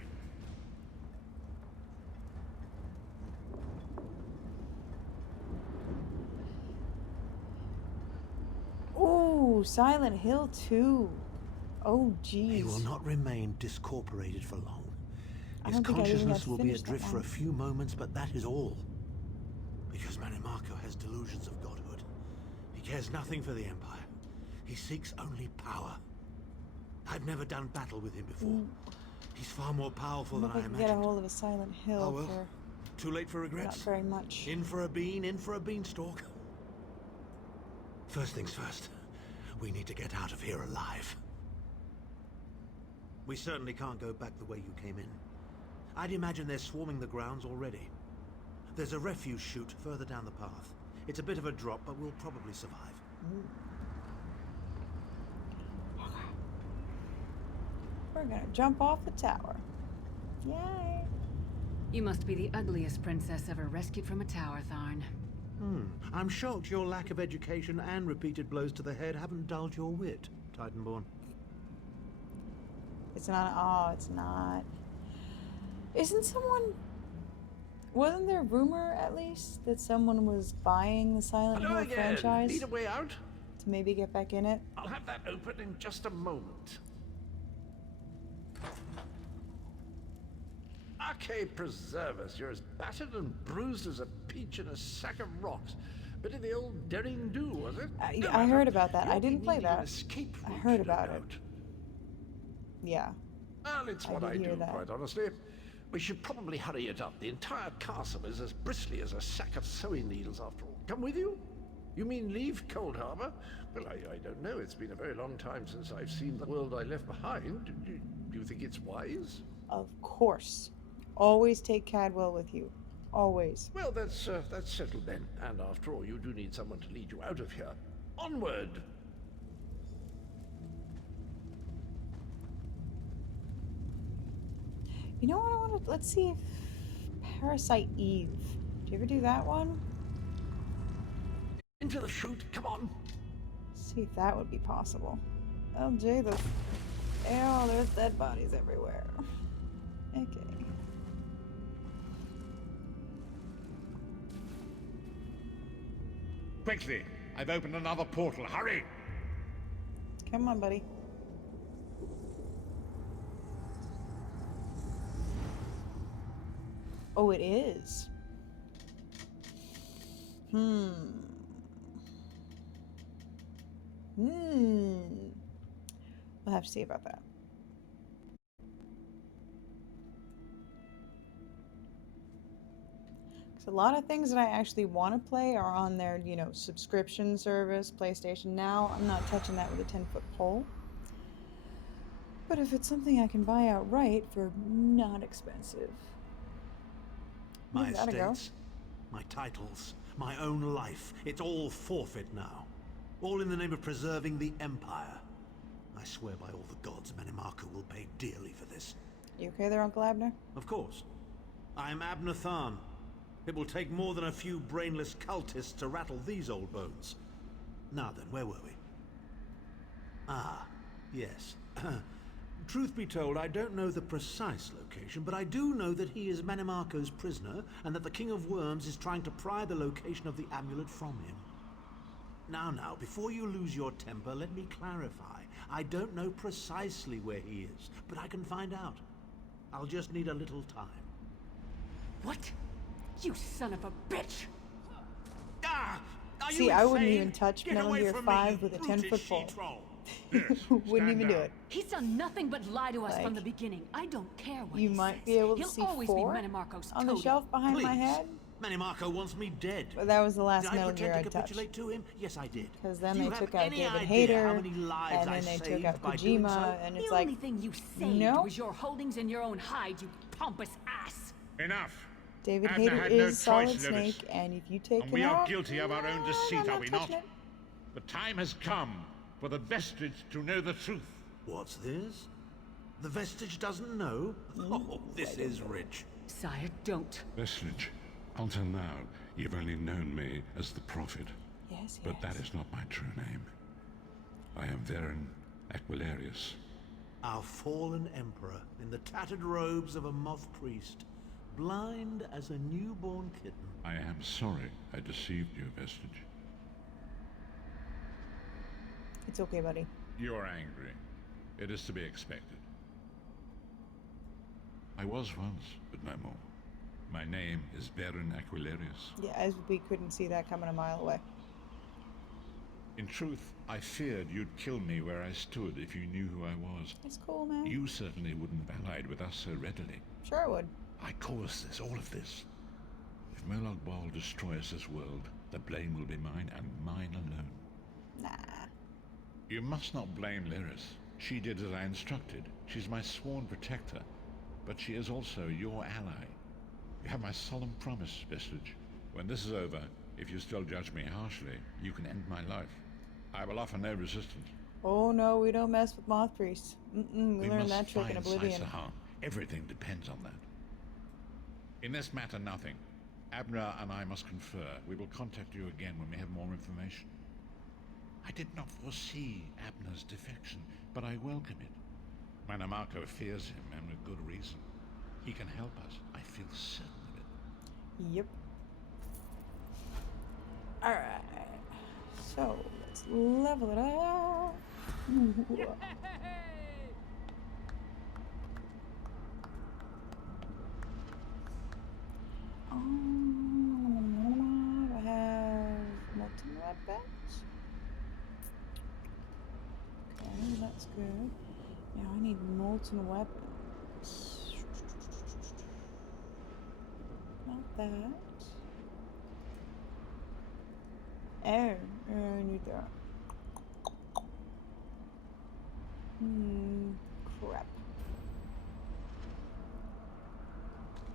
Ooh, Silent Hill 2. Oh, jeez. He will not remain discorporated for long. His don't think I even consciousness have will be finished adrift that for a one. few moments, but that is all. Because Manimarco has delusions of godhood. He cares nothing for the Empire. He seeks only power. I've never done battle with him before. He's far more powerful than I If I can imagined. get a hold of a Silent Hill Oh well, for too late for regrets. not very much. In for a bean, in for a beanstalk. First things first, we need to get out of here alive. We certainly can't go back the way you came in. I'd imagine they're swarming the grounds already. There's a refuse chute further down the path. It's a bit of a drop, but we'll probably survive. We're gonna jump off the tower. Yay! You must be the ugliest princess ever rescued from a tower, Tharn. I'm shocked your lack of education and repeated blows to the head haven't dulled your wit, Titanborn. It's not. Oh, it's not. Isn't someone... Wasn't there rumor, at least, that someone was buying the Silent Hill franchise? Need a way out? To maybe get back in it? I'll have that open in just a moment. Arcade preservers, you're as battered and bruised as a peach in a sack of rocks. Bit of the old daring do, was it? I heard about that. I You'll be didn't play needing an that. escape I route, heard no about it. doubt. Yeah. Well, it's what did I hear do, that. quite honestly. We should probably hurry it up. The entire castle is as bristly as a sack of sewing needles, after all. Come with you? You mean leave Cold Harbor? Well, I don't know. It's been a very long time since I've seen the world I left behind. Do you think it's wise? Of course. Always take Cadwell with you. Always. Well, that's settled then. And after all, you do need someone to lead you out of here. Onward! You know what I want to... Let's see if... Parasite Eve. Did you ever do that one? Into the chute, come on! See if that would be possible. Oh, gee, the... Ew, there's dead bodies everywhere. Okay. Quickly! I've opened another portal. Hurry! Come on, buddy. Oh, it is. We'll have to see about that. Because a lot of things that I actually want to play are on their, you know, subscription service, PlayStation Now. I'm not touching that with a 10-foot pole. But if it's something I can buy outright for not expensive. My Gotta go. estates, my titles, my own life, it's all forfeit now. All in the name of preserving the Empire. I swear by all the gods, Manimarco will pay dearly for this. You okay there, Uncle Abner? Of course. I'm Abner Tharn. It will take more than a few brainless cultists to rattle these old bones. Now then, where were we? Ah, yes. Truth be told, I don't know the precise location, but I do know that he is Manimarco's prisoner, and that the King of Worms is trying to pry the location of the amulet from him. Now, before you lose your temper, let me clarify. I don't know precisely where he is, but I can find out. I'll just need a little time. What? You son of a bitch! Ah! Are See, you I wouldn't insane? even touch Get Metal away Gear from 5 me, with a you 10-foot pole. she-troll. Wouldn't even do it. He's done nothing but lie to us Like, from the beginning. I don't care what You he might says. be able to He'll see always 4 be Manimarco's on the toady. shelf behind my Please. head. Manimarco wants me dead. But that was the last Did I Metal pretend Gear I to touched. capitulate to him? Yes, I did. Because then Do they you have took out any David idea Hayter, how many lives and I then they took saved out by doing Kojima, so? and The it's only like, thing you saved nope. was your holdings in your own hide, you pompous ass. Enough. David Abner Hayter had no is Solid choice, Lewis. Snake, and if you take And him we are out, guilty of our own deceit, I'm are we not? touching it. The time has come for the vestige to know the truth. What's this? The vestige doesn't know? Oh, this is rich. Sire, don't. Vestige, until now, you've only known me as the Prophet. Yes, But that is not my true name. I am Varen Aquilarius. Our fallen emperor in the tattered robes of a moth priest, blind as a newborn kitten. I am sorry I deceived you, Vestige. It's okay, buddy. You're angry. It is to be expected. I was once, but no more. My name is Varen Aquilarius. Yeah, as we couldn't see that coming a mile away. In truth, I feared you'd kill me where I stood if you knew who I was. It's cool, man. You certainly wouldn't allied with us so readily. Sure I would. I caused this, all of this. If Molag Bal destroys this world, the blame will be mine and mine alone. Nah. You must not blame Lyris. She did as I instructed. She's my sworn protector, but she is also your ally. You have my solemn promise, Vestige. When this is over, if you still judge me harshly, you can end my life. I will offer no resistance. Oh no, we don't mess with moth priests. We learned must that trick in find Oblivion. Sai-Sahan. Everything depends on that. In this matter, nothing. Abner and I must confer. We will contact you again when we have more information. I did not foresee Abner's defection, but I welcome it. Manimarco fears him, and with good reason. He can help us. I feel certain of it. Yep. Alright. So, let's level it up. Ooh. I have molten weapons. Okay, that's good. Now I need molten weapons. Not that. Oh, I need that. Crap.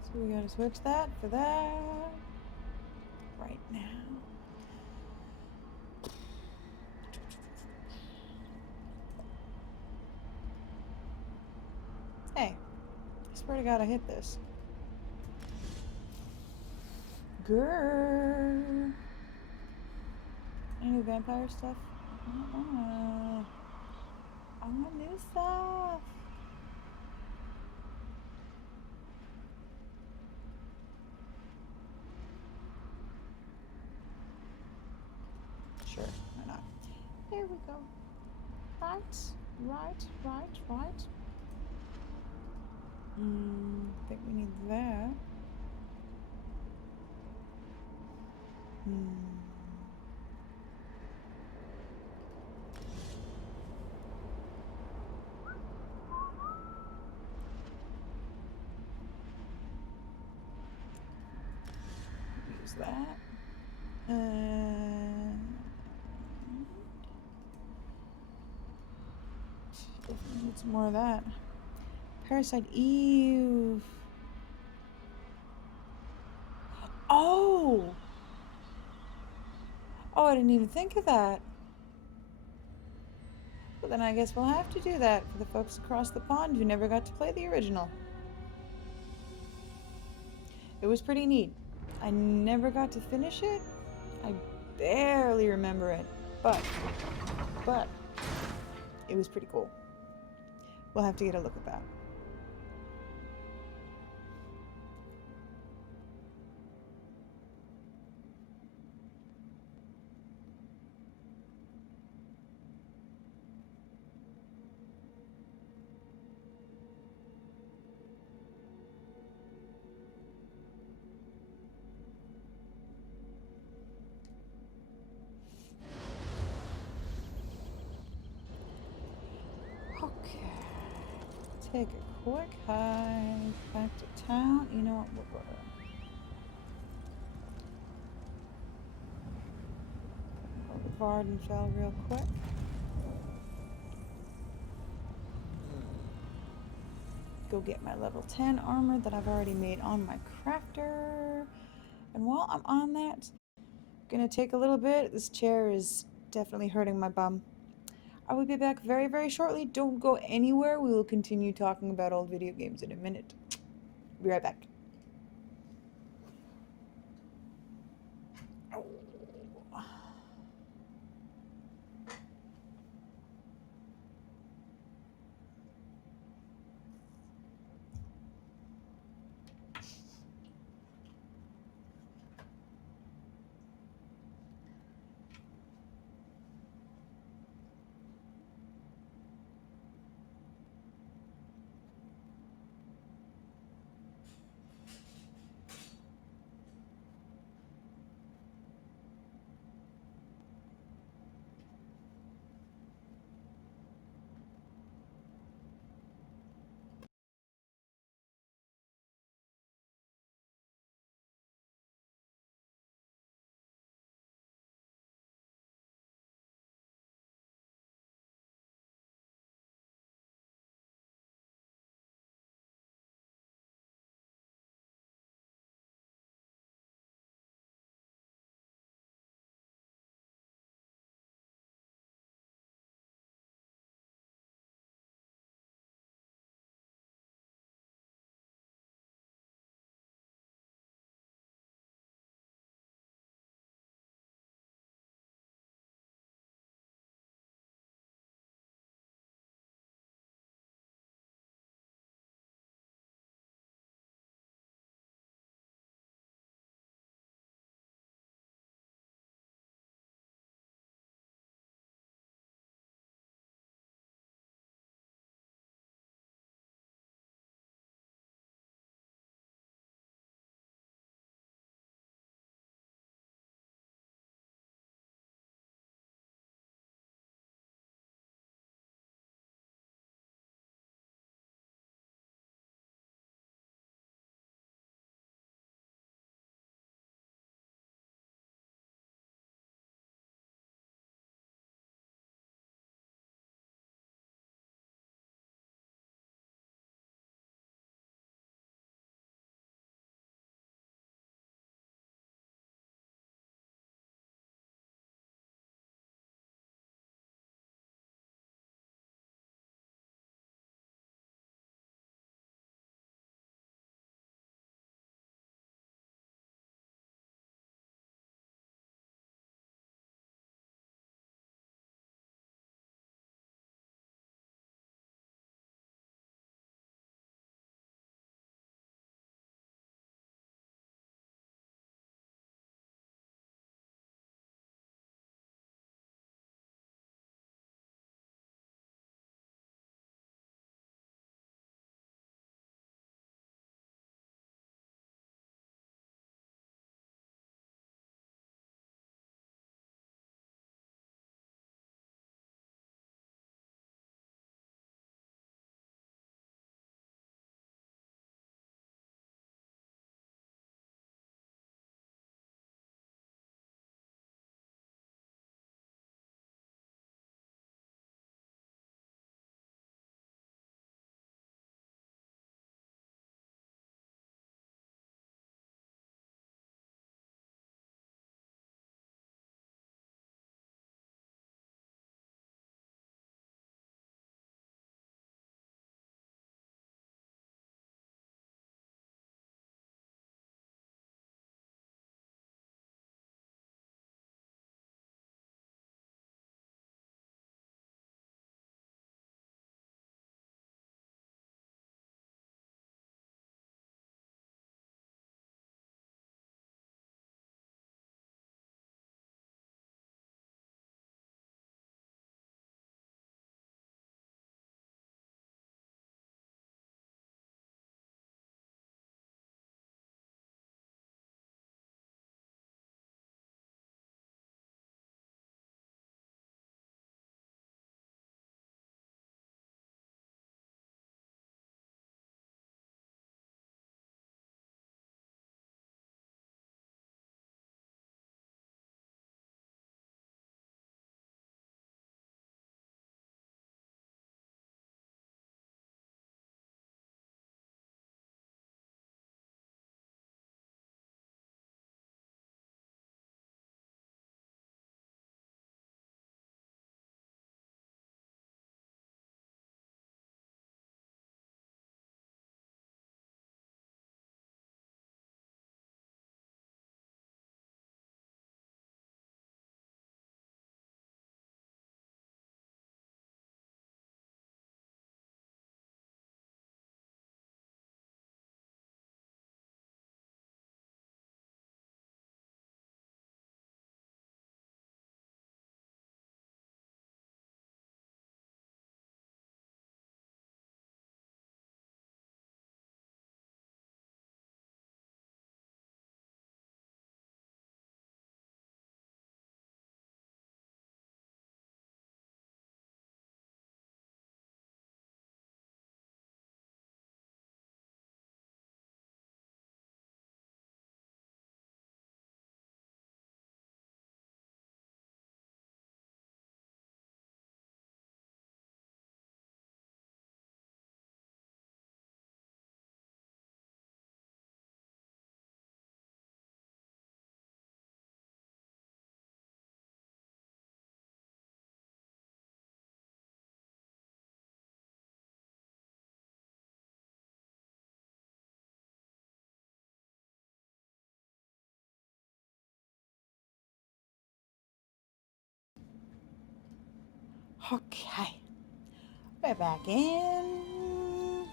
So we gotta switch that for that right now. Hey, I swear to God I hit this. Grrr. Any new vampire stuff? I want new stuff. Sure, why not? There we go. Right. I think we need that. Use that. Definitely need some more of that. Parasite Eve. Oh! Oh, I didn't even think of that. But then I guess we'll have to do that for the folks across the pond who never got to play the original. It was pretty neat. I never got to finish it. I barely remember it. But it was pretty cool. We'll have to get a look at that. Take a quick hike back to town. You know what? We'll go to Vardenfell real quick. Go get my level 10 armor that I've already made on my crafter. And while I'm on that, I'm gonna take a little bit. This chair is definitely hurting my bum. I will be back very, very shortly. Don't go anywhere. We will continue talking about old video games in a minute. Be right back. Okay. We're back in.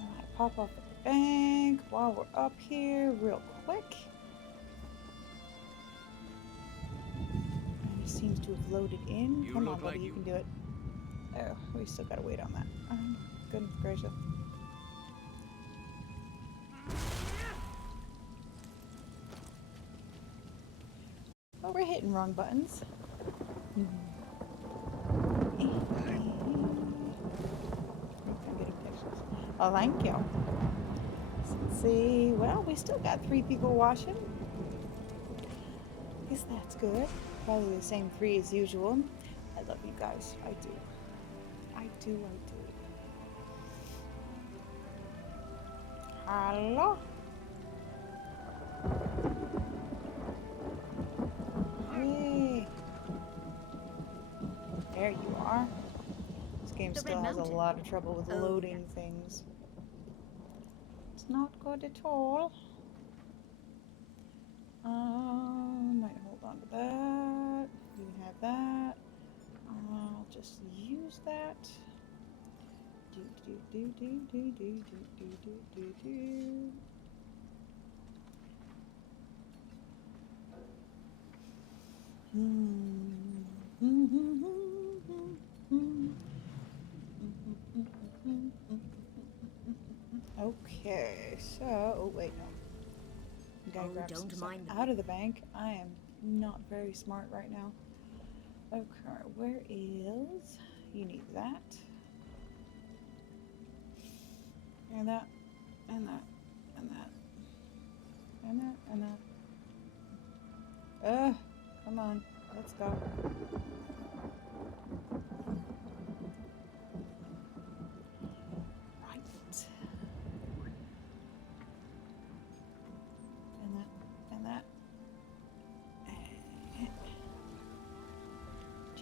Alright, pop off at the bank while we're up here real quick. And it seems to have loaded in. Come on, buddy, you can do it. Oh, we still gotta wait on that. Goodness gracious. Oh, we're hitting wrong buttons. Oh, thank you. So let's see. Well, we still got 3 people watching. I guess that's good. Probably the same 3 as usual. I love you guys. I do. I do. Hello? Hey. There you are. This game still has a lot of trouble with loading things. It's not good at all. Might hold on to that. You can have that. I'll just use that. Okay, so oh wait, no. Gotta grab some stuff out of the bank. I am not very smart right now. Okay, where is? You need that. And that. And that. And that. And that. And that. Come on. Let's go. Right. And that. And that.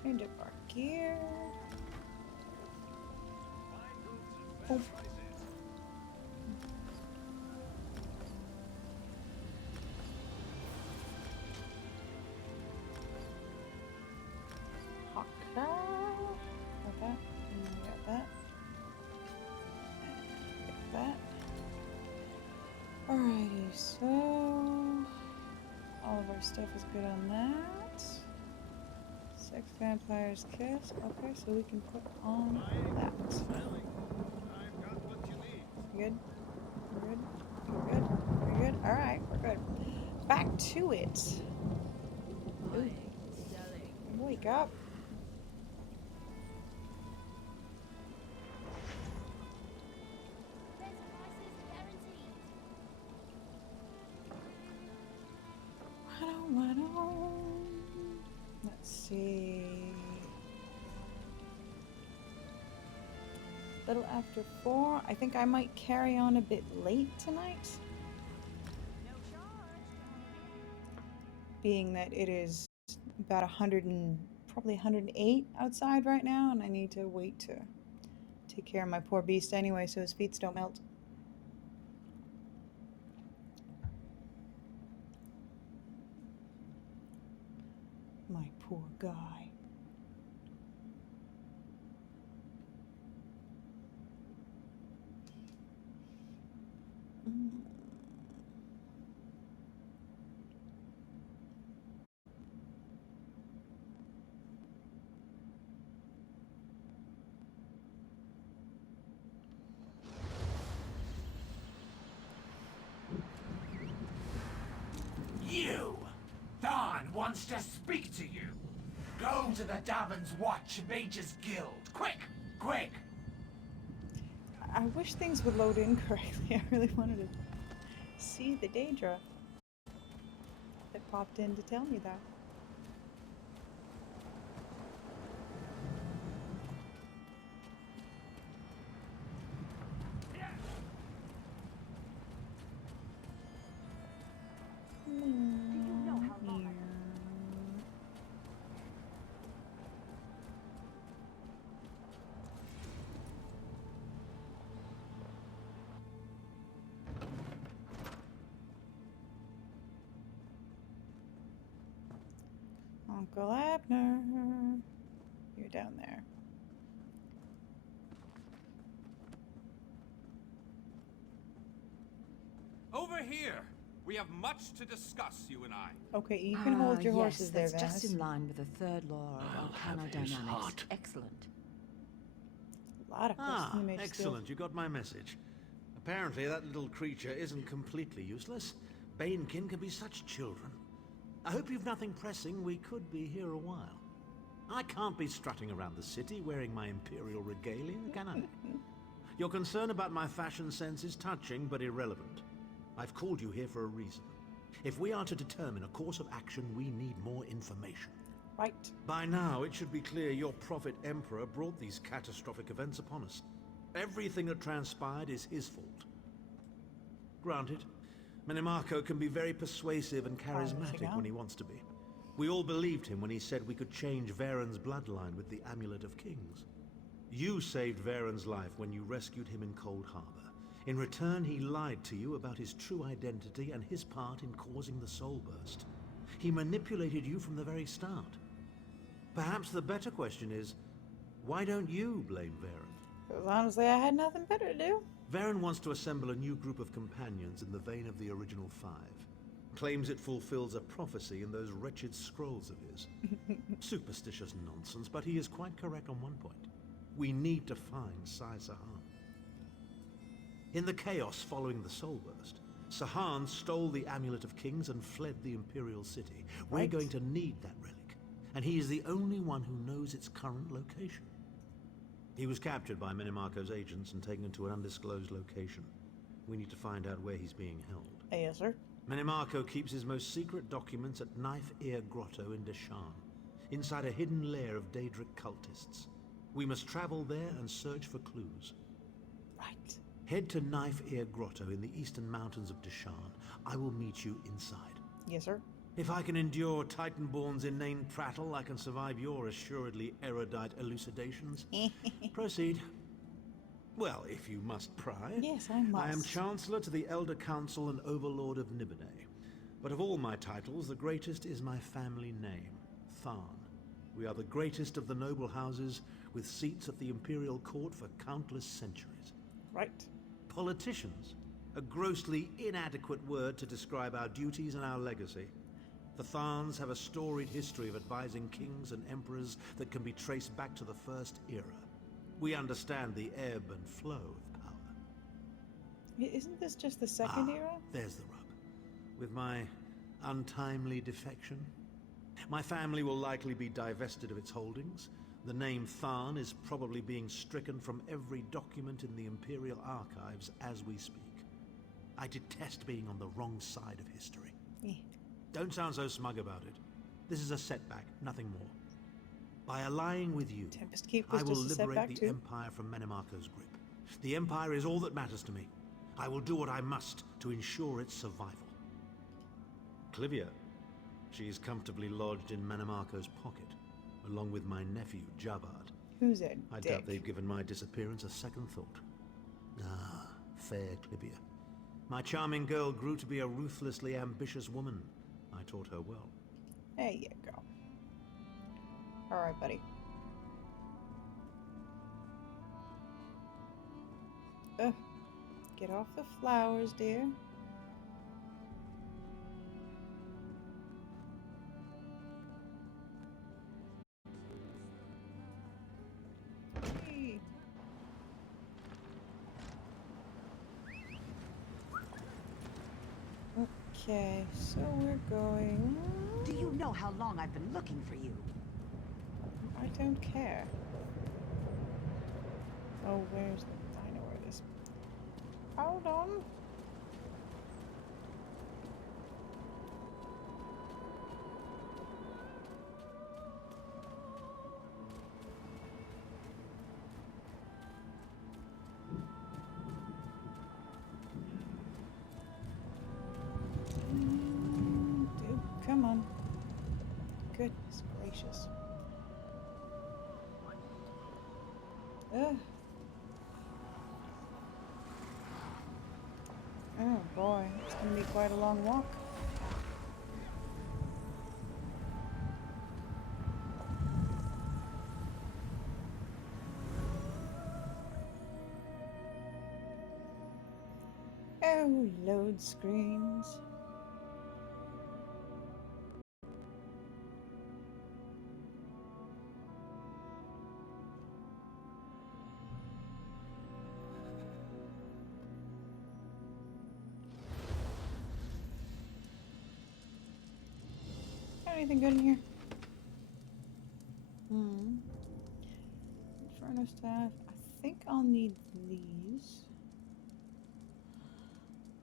Change up our gear. Oh. Got that. And we got that. And that. Alrighty, so all of our stuff is good on that. Sex Vampire's Kiss. Okay, so we can put on that. Good? We're good? We're good? We're good? Alright, we're good. Back to it. Ooh. Wake up. Let's see. A little after 4. I think I might carry on a bit late tonight. Being that it is about 100 and probably 108 outside right now, and I need to wait to take care of my poor beast anyway so his feet don't melt. My poor guy. You! Thorn wants to speak to you. Go to the Davin's Watch Mages Guild. Quick! Quick! I wish things would load in correctly. I really wanted to see the Daedra that popped in to tell me that. Uncle Abner, you're down there. here. We have much to discuss, you and I. Okay, you can hold your horses there, that's Venice. just in line with the third law of Arcanodynamics. Excellent. A lot of questions you made. Excellent. You got my message. Apparently that little creature isn't completely useless. Banekin can be such children. I hope you've nothing pressing. We could be here a while. I can't be strutting around the city wearing my imperial regalia, can I? Your concern about my fashion sense is touching but irrelevant. I've called you here for a reason. If we are to determine a course of action, we need more information. Right. By now, it should be clear your prophet Emperor brought these catastrophic events upon us. Everything that transpired is his fault. Granted, Minimarco can be very persuasive and charismatic when he wants to be. We all believed him when he said we could change Varen's bloodline with the Amulet of Kings. You saved Varen's life when you rescued him in Cold Harbor. In return, he lied to you about his true identity and his part in causing the Soul Burst. He manipulated you from the very start. Perhaps the better question is, why don't you blame Varen? Because honestly, I had nothing better to do. Varen wants to assemble a new group of companions in the vein of the original 5. Claims it fulfills a prophecy in those wretched scrolls of his. Superstitious nonsense, but he is quite correct on one point. We need to find Sai Sahan. In the chaos following the Soul Burst, Sahan stole the Amulet of Kings and fled the Imperial City. We're going to need that relic, and he is the only one who knows its current location. He was captured by Minimarco's agents and taken to an undisclosed location. We need to find out where he's being held. Yes, sir. Minimarco keeps his most secret documents at Knife Ear Grotto in Deshan, inside a hidden lair of Daedric cultists. We must travel there and search for clues. Right. Head to Knife Ear Grotto in the eastern mountains of Deshan. I will meet you inside. Yes, sir. If I can endure Titanborn's inane prattle, I can survive your assuredly erudite elucidations. Proceed. Well, if you must pry. Yes, I must. I am Chancellor to the Elder Council and Overlord of Nibene. But of all my titles, the greatest is my family name, Tharn. We are the greatest of the noble houses, with seats at the Imperial Court for countless centuries. Right. Politicians, a grossly inadequate word to describe our duties and our legacy. The Tharns have a storied history of advising kings and emperors that can be traced back to the First Era. We understand the ebb and flow of power. Isn't this just the Second Era? There's the rub. With my untimely defection, my family will likely be divested of its holdings. The name Tharn is probably being stricken from every document in the Imperial Archives as we speak. I detest being on the wrong side of history. Yeah. Don't sound so smug about it. This is a setback, nothing more. By allying with you, I will liberate the Empire from Minimarco's grip. The Empire is all that matters to me. I will do what I must to ensure its survival. Clivia, she is comfortably lodged in Minimarco's pocket, along with my nephew, Jabard. Who's it? I doubt they've given my disappearance a second thought. Ah, fair Clivia. My charming girl grew to be a ruthlessly ambitious woman. I taught her well. There you go. Alright, buddy. Get off the flowers, dear. Hey. Okay, so we're going... Do you know how long I've been looking for you? I don't care. Oh, where's the... I know where it is. Hold on. Dude, come on. Goodness gracious. Ugh. Oh boy, it's gonna be quite a long walk. Oh, load screens. Anything good in here? Inferno staff. I think I'll need these.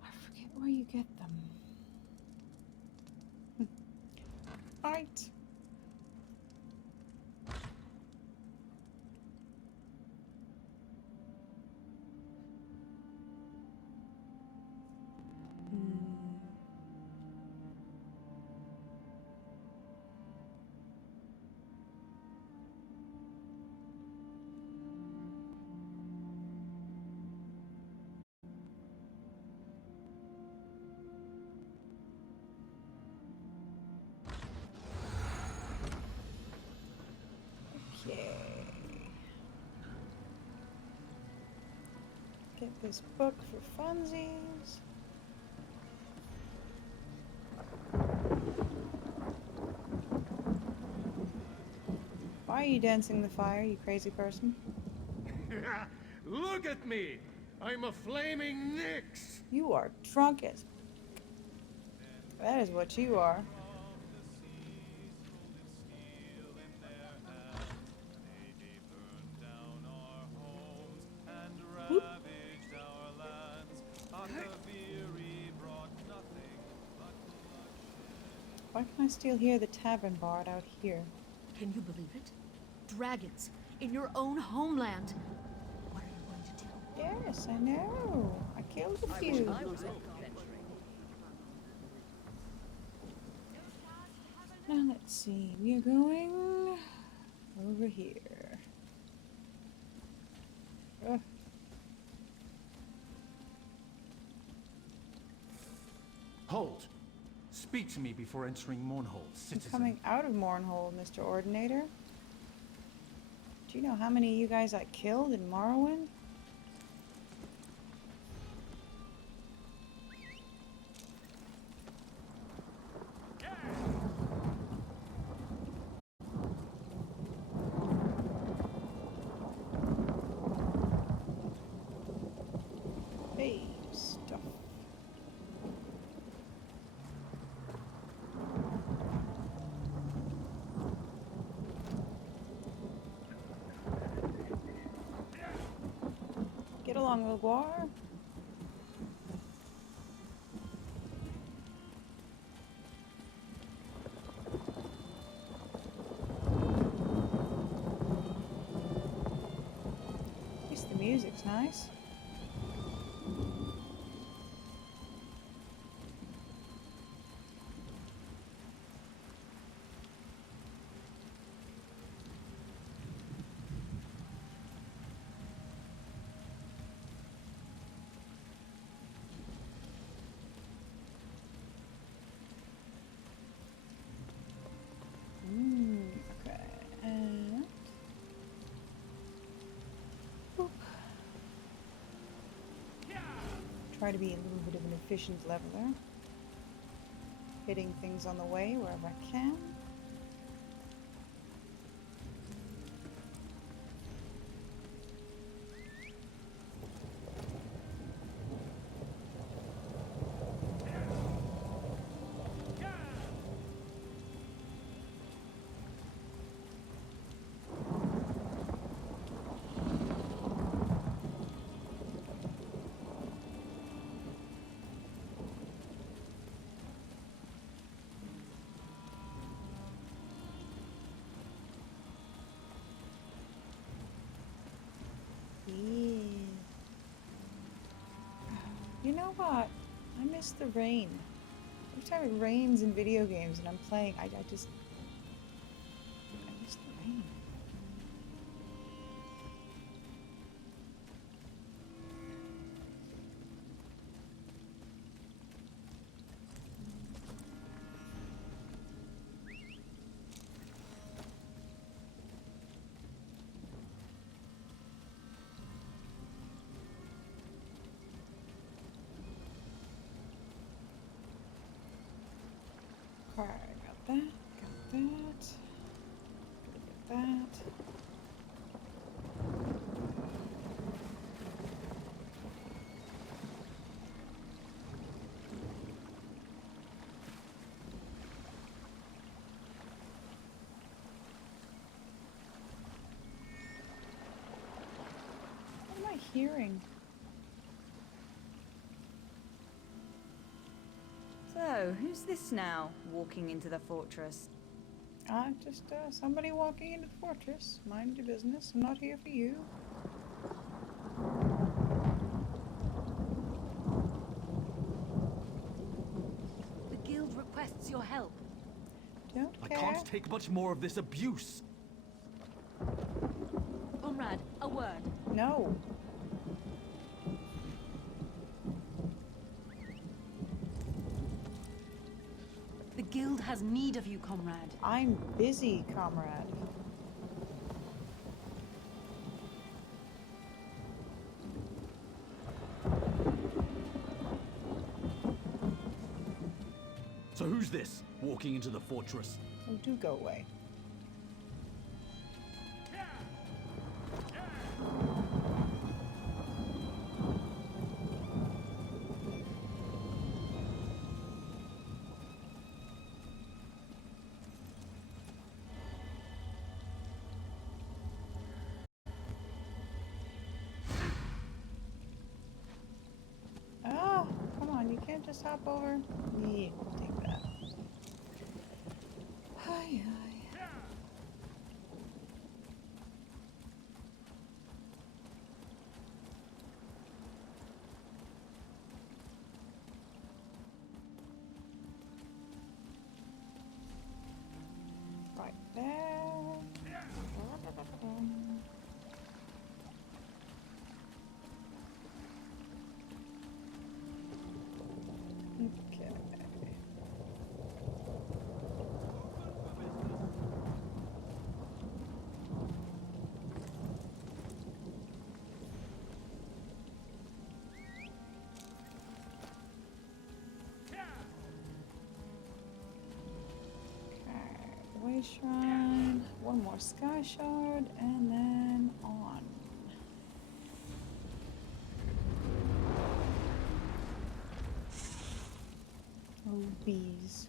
I forget where you get them. Alright. Okay. Get this book for funsies. Why are you dancing the fire, you crazy person? Look at me! I'm a flaming Nyx! You are drunk as... That is what you are. Whoop. Why can I still hear the tavern bard out here? Can you believe it? Dragons in your own homeland. What are you going to do? Yes, I know. I killed a few. Now let's see. We are going over here. Ugh. Hold. Speak to me before entering Mournhold, citizen. I'm coming out of Mournhold, Mr. Ordinator. Do you know how many of you guys I killed in Morrowind? Hey, stuff. Get along, Leguar. At least the music's nice. Okay, and boop. Try to be a little bit of an efficient leveler, hitting things on the way wherever I can. You know what? I miss the rain. Every time it rains in video games and I'm playing, I miss the rain. got that. Got that. Get that. What am I hearing? So, who's this now, walking into the fortress? Just somebody walking into the fortress. Mind your business. I'm not here for you. The guild requests your help. Don't I care. can't take much more of this abuse. Comrade, a word. No. The guild has need of you, comrade. I'm busy, comrade. So who's this, walking into the fortress? Oh, do go away. Oh, come on, you can't just hop over. Yeah, take that. Hi, hi. Right there. Okay. Way shrine, one more sky shard, and then on. Oh, bees.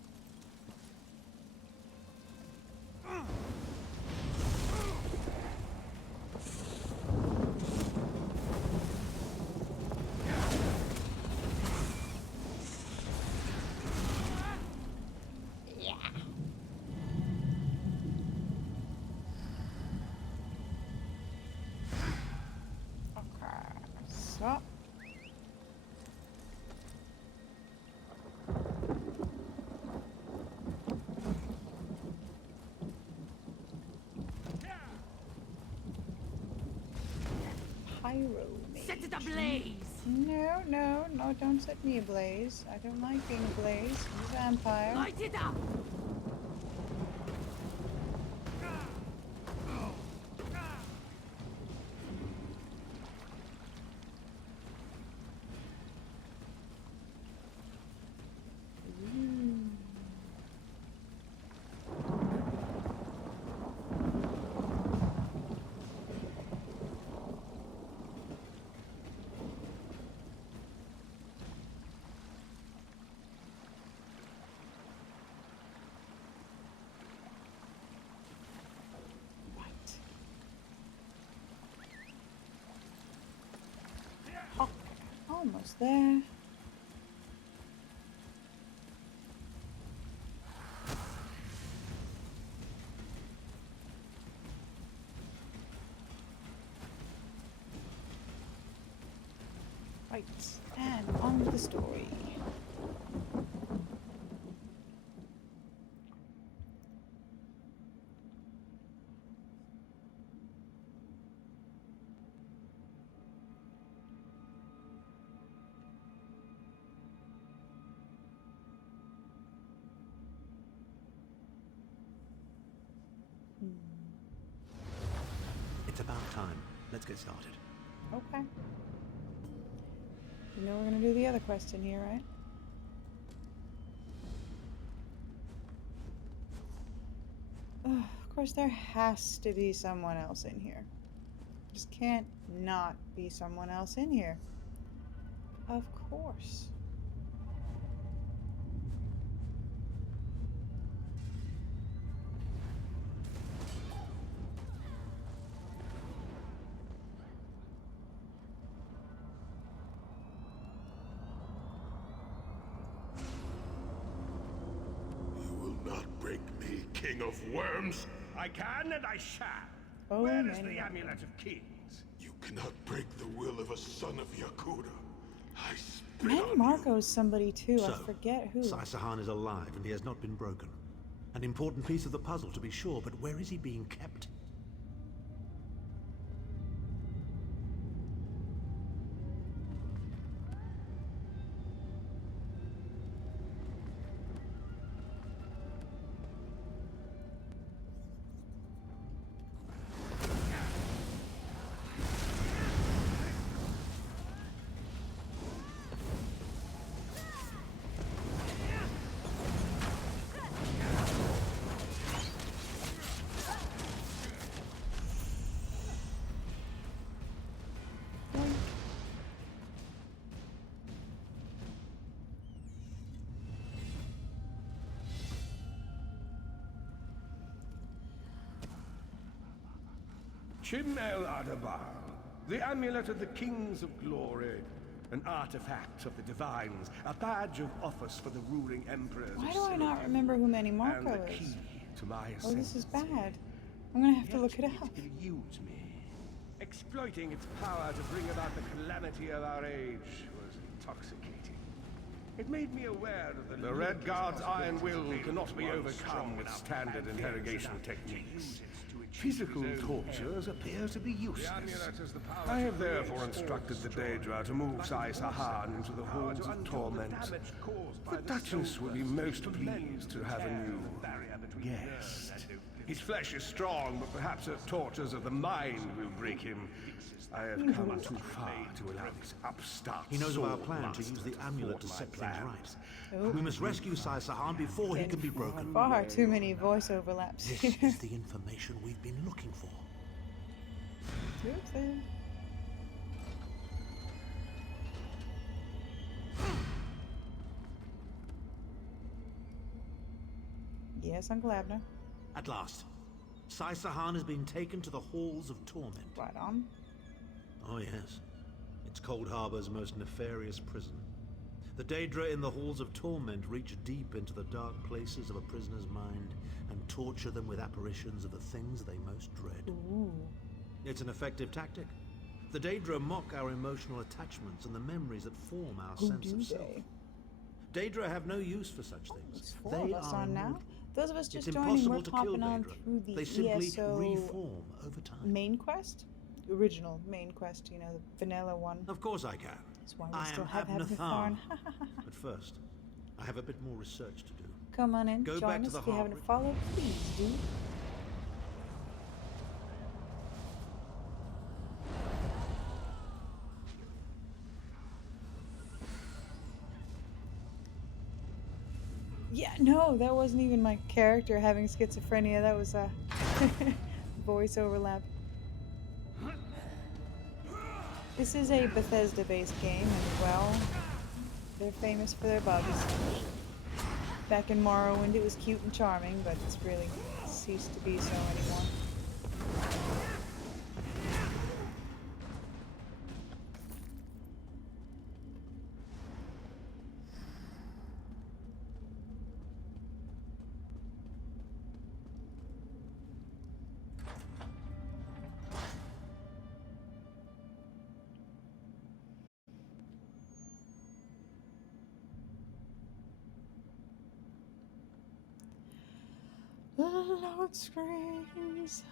So. Pyro mage. Set it ablaze! No, no, no, don't set me ablaze. I don't like being ablaze. I'm a vampire. Light it up! Almost there. Right, and on with the story. It's about time. Let's get started. Okay. You know we're gonna do the other quest in here, right? Ugh, of course, there has to be someone else in here. Just can't not be someone else in here. Of course. You will not break me, King of Worms. I can and I shall. Oh, Where is man. the Amulet of Kings? You cannot break the will of a son of Yakuda. I spit Manny on Marco's somebody too. So, I forget who. Sahan is alive and he has not been broken. An important piece of the puzzle to be sure, but where is he being kept? Chimel Adabar, the Amulet of the Kings of Glory, an artifact of the Divines, a badge of office for the ruling emperors. Why do I not remember who Manny Marco and the is? key to my Oh, this is ascendancy. bad. I'm gonna have to look it up. It eludes me. Exploiting its power to bring about the calamity of our age was intoxicating. It made me aware of the Red Guard's iron will cannot be overcome with standard interrogation techniques. Physical tortures appear to be useless. I have therefore instructed the Daedra to move Sahan into the halls of torment. The Duchess will be most pleased to have a new guest. His flesh is strong, but perhaps her tortures of the mind will break him. I have come too far to allow this upstart. He knows of our sword plan to master use the amulet to set things plans. right. We must rescue Sahan before he can be broken. Far too many voice overlaps This here. is the information we've been looking for. Oopsie. Yes, Uncle Abner. At last, Sahan has been taken to the Halls of Torment. Right on. Oh yes, it's Cold Harbor's most nefarious prison. The Daedra in the Halls of Torment reach deep into the dark places of a prisoner's mind and torture them with apparitions of the things they most dread. Ooh. It's an effective tactic. The Daedra mock our emotional attachments and the memories that form our sense of self. Daedra have no use for such things. Four of us on now. immortal. Those of us just It's joining, we're impossible to kill popping on Daedra. through the They simply ESO reform over time. main quest? Original main quest, you know, the vanilla one. Of course I can. That's why we I still am have Abner Abnatharn. But first, I have a bit more research to do. Come on in, Go join back to us. the If you haven't harbor. followed, please do. Yeah, no, that wasn't even my character having schizophrenia. That was a voice overlap. This is a Bethesda-based game, and well, they're famous for their bugs. Back in Morrowind, it was cute and charming, but it's really ceased to be so anymore. Load screens.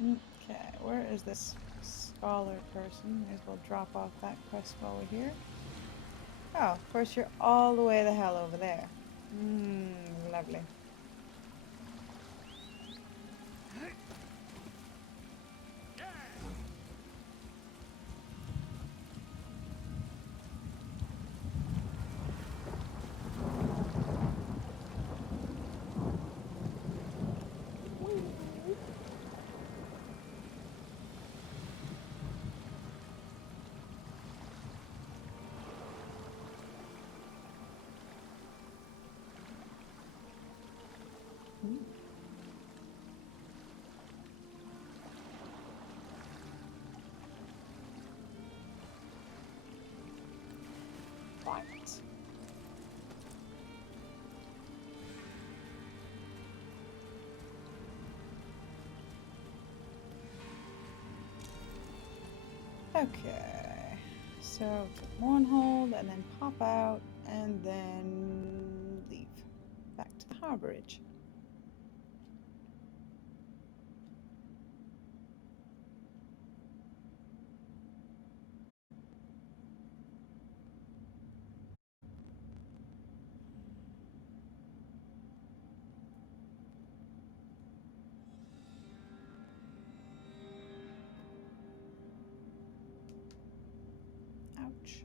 Okay, where is this scholar person? May as well drop off that quest while we're here. Oh, of course you're all the way the hell over there. Lovely. Fight. Okay, so one hold and then pop out and then leave back to the harborage. Ouch.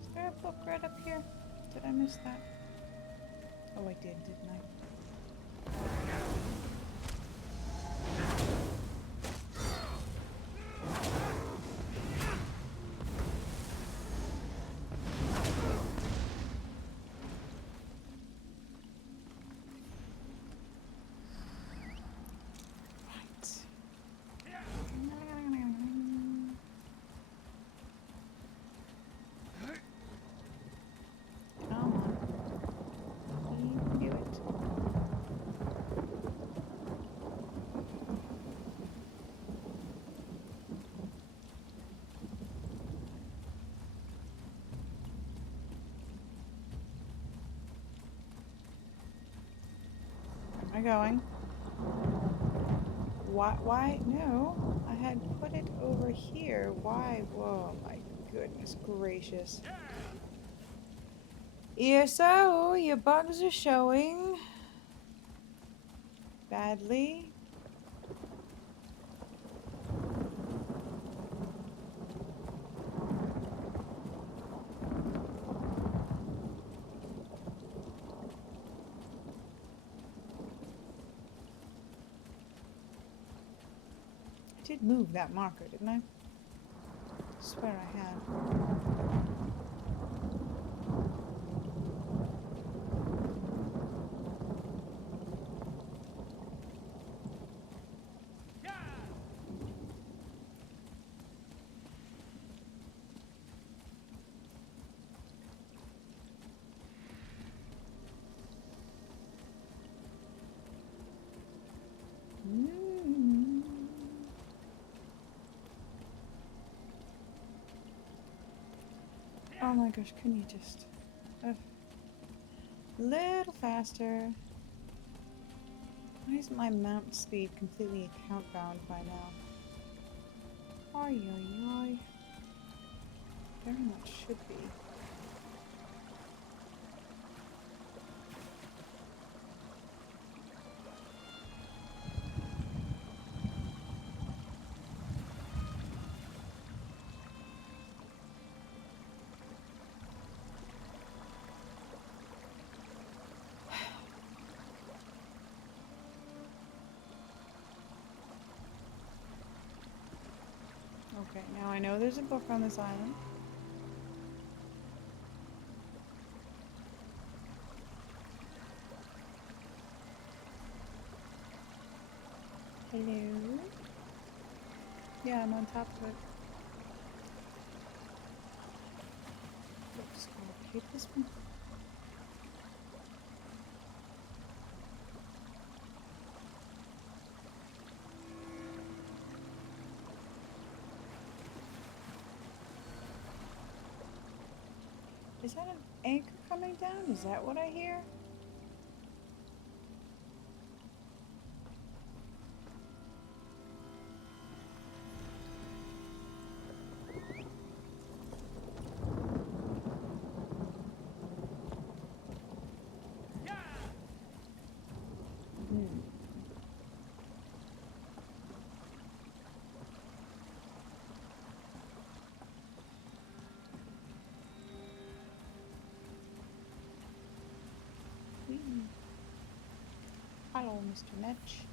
Is there a book right up here? Did I miss that? Oh, I did, didn't I? Where am I going? Why? No, I had put it over here. Why? Whoa, my goodness gracious. ESO, your bugs are showing badly. I did move that marker, didn't I? I swear I had. Oh my gosh, can you just a little faster? Why is my mount speed completely account bound by now? Ay, ay, ay. Very much should be. Okay, now I know there's a book on this island. Hello? Yeah, I'm on top of it. Oops, I'll keep this one. Is that an anchor coming down? Is that what I hear? Hello, Mr. Netch.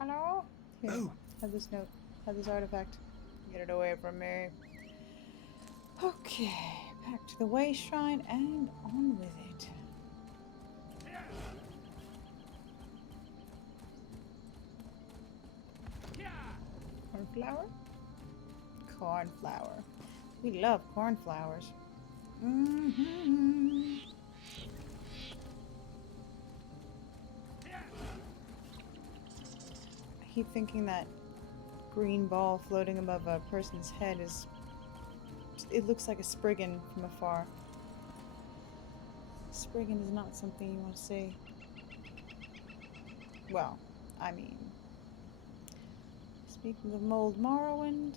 Hello? Here, have this note. Have this artifact. Get it away from me. Okay, back to the way shrine and on with it. Cornflower? Cornflower. We love cornflowers. Mm-hmm. I keep thinking that green ball floating above a person's head is... It looks like a Spriggan from afar. Spriggan is not something you want to see. Well, I mean... Speaking of Mold Morrowind...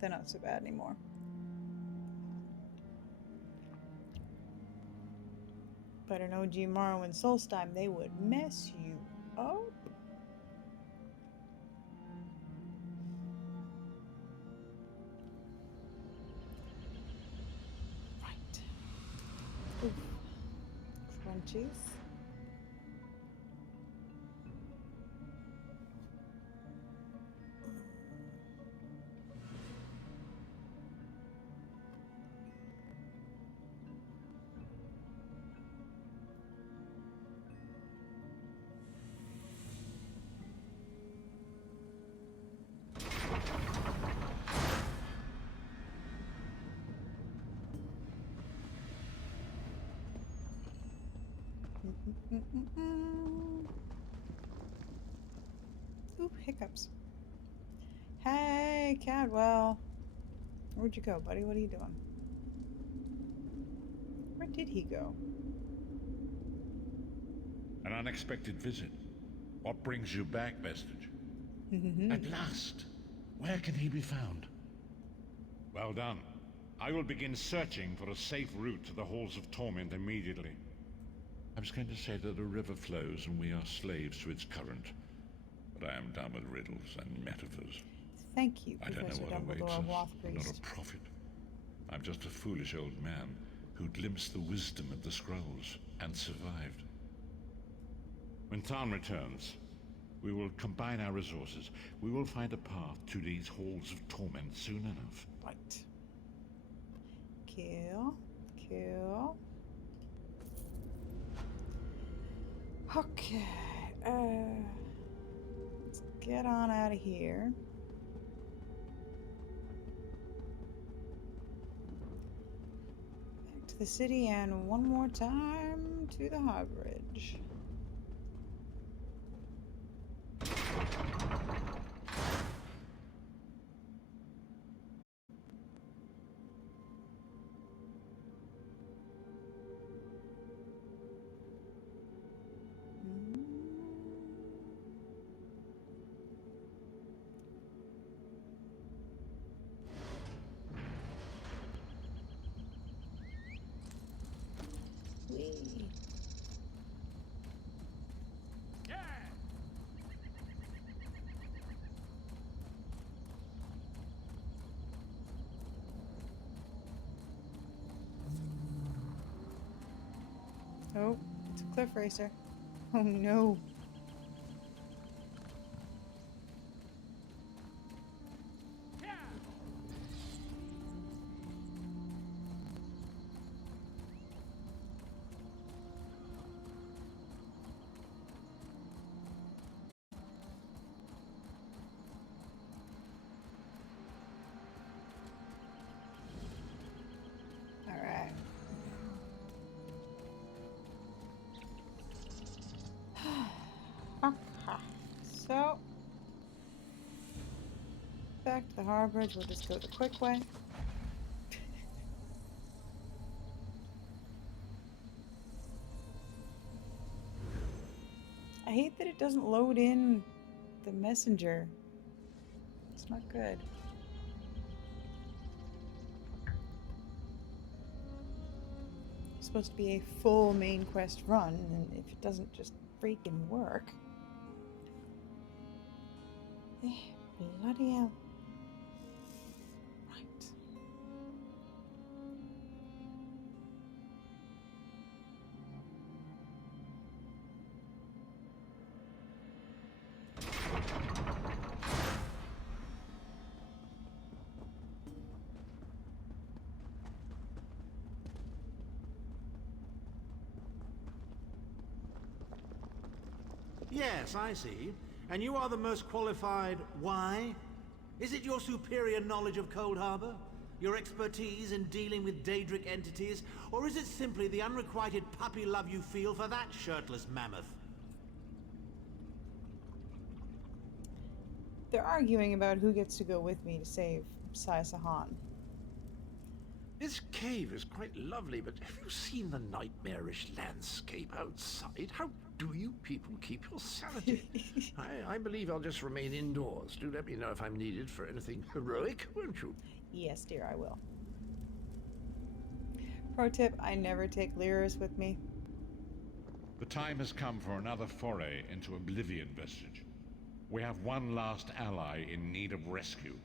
They're not so bad anymore. But in OG Morrowind Solstheim, they would mess you up. Right. Oof. Crunchies. Oop, hiccups. Hey, Cadwell. Where'd you go, buddy? What are you doing? Where did he go? An unexpected visit. What brings you back, Vestige? At last. Where can he be found? Well done. I will begin searching for a safe route to the Halls of Torment immediately. I was going to say that a river flows and we are slaves to its current. But I am done with riddles and metaphors. Thank you, I don't know Professor what awaits Dumbledore, us. I'm not Wathpriest. a prophet. I'm just a foolish old man who glimpsed the wisdom of the scrolls and survived. When Tarn returns, we will combine our resources. We will find a path to these Halls of Torment soon enough. Right. Kill. Kill. Okay. Let's get on out of here. Back to the city and one more time to the Highbridge. Whee. Oh, it's a cliff racer. Oh no. Okay. So, back to the Harbridge. We'll just go the quick way. I hate that it doesn't load in the messenger. It's not good. It's supposed to be a full main quest run, and if it doesn't just freaking work. Bloody hell. Right. Yes, I see. And you are the most qualified. Why? Is it your superior knowledge of Cold Harbor? Your expertise in dealing with Daedric entities? Or is it simply the unrequited puppy love you feel for that shirtless mammoth? They're arguing about who gets to go with me to save Sai Sahan. This cave is quite lovely, but have you seen the nightmarish landscape outside? How do you people keep your sanity? I believe I'll just remain indoors. Do let me know if I'm needed for anything heroic, won't you? Yes, dear, I will. Pro tip, I never take Lyris with me. The time has come for another foray into Oblivion Vestige. We have one last ally in need of rescue.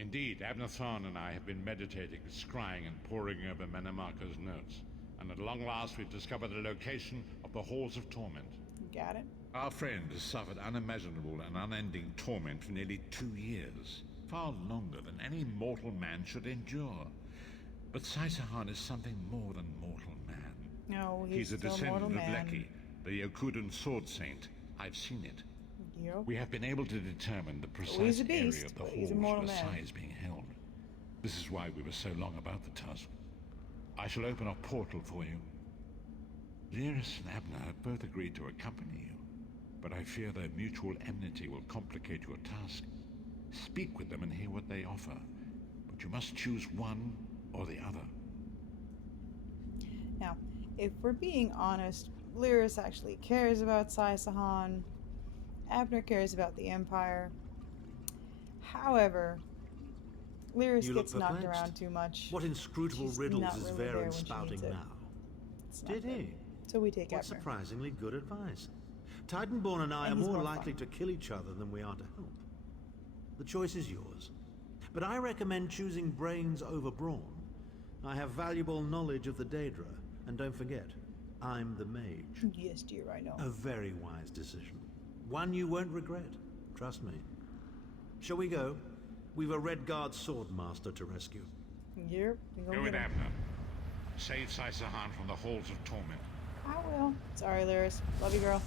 Indeed, Abnathan and I have been meditating, scrying, and poring over Manamako's notes. And at long last we've discovered the location of the Halls of Torment. Got it. Our friend has suffered unimaginable and unending torment for nearly 2 years. Far longer than any mortal man should endure. But Sai Sahan is something more than mortal man. No, He's a still descendant mortal of man. Leki, the Yokudan sword saint. I've seen it. Yep. We have been able to determine the precise he's a beast, area of the but he's a halls mortal where man. Sai is being held. This is why we were so long about the task. I shall open a portal for you. Lyris and Abner have both agreed to accompany you, but I fear their mutual enmity will complicate your task. Speak with them and hear what they offer, but you must choose one or the other. Now, if we're being honest, Lyris actually cares about Sai Sahan. Abner cares about the Empire. However, Lyris gets knocked around too much. What inscrutable She's riddles not is really there Varen when she spouting needs it. now? It's not Did good. he? So we take What Abner. surprisingly good advice. Titanborn and I And are he's more more likely fun. to kill each other than we are to help. The choice is yours. But I recommend choosing brains over brawn. I have valuable knowledge of the Daedra, and don't forget, I'm the mage. Yes, dear, I know. A very wise decision. One you won't regret. Trust me. Shall we go? We've a Red Guard sword master to rescue. Yep, we Go go with get him. Abner. Save Sai Sahan from the Halls of Torment. I will. Sorry, Lyris. Love you, girl.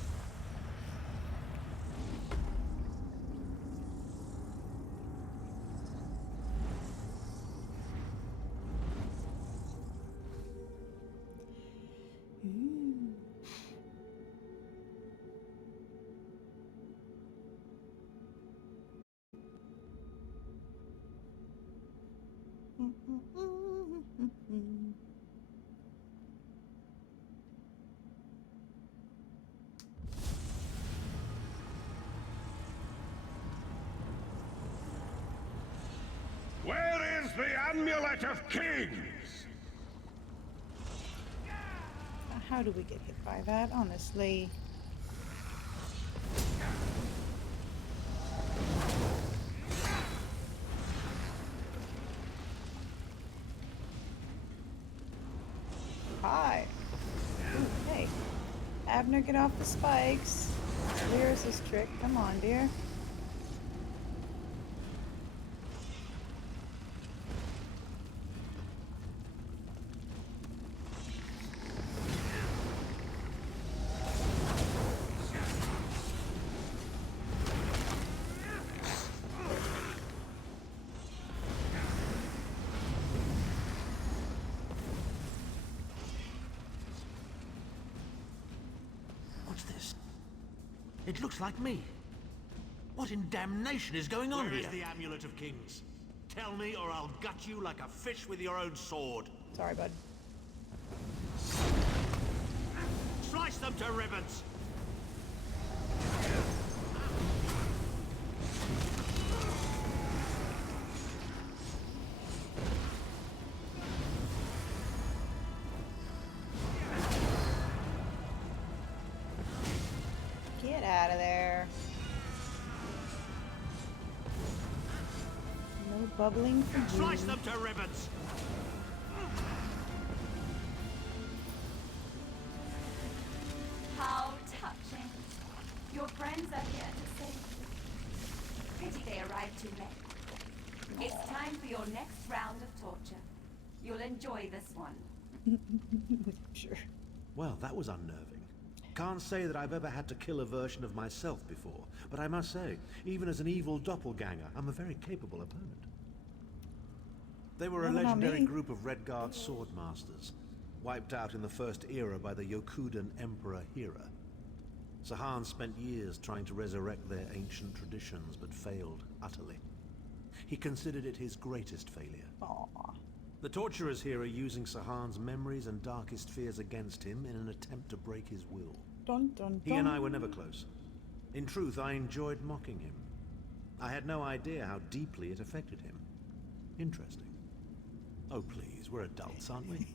Where is the Amulet of Kings? How do we get hit by that, honestly? Hi. Ooh, hey. Abner, get off the spikes. Lyris' trick. Come on, dear. It looks like me. What in damnation is going on here? Where is the Amulet of Kings? Tell me or I'll gut you like a fish with your own sword. Sorry, bud. Slice them to ribbons! Get out of there. No bubbling for you. Slice them to ribbons! How touching. Your friends are here to save you. Pity they arrived too late. It's time for your next round of torture. You'll enjoy this one. Sure. Well, that was unnerving. Can't say that I've ever had to kill a version of myself before, but I must say, even as an evil doppelganger, I'm a very capable opponent. They were a legendary group of Red Guard swordmasters, wiped out in the First Era by the Yokudan Emperor Hera. Sahan spent years trying to resurrect their ancient traditions, but failed utterly. He considered it his greatest failure. Aww. The torturers here are using Sahan's memories and darkest fears against him in an attempt to break his will. Dun, dun, dun. He and I were never close. In truth, I enjoyed mocking him. I had no idea how deeply it affected him. Interesting. Oh please, we're adults, aren't we?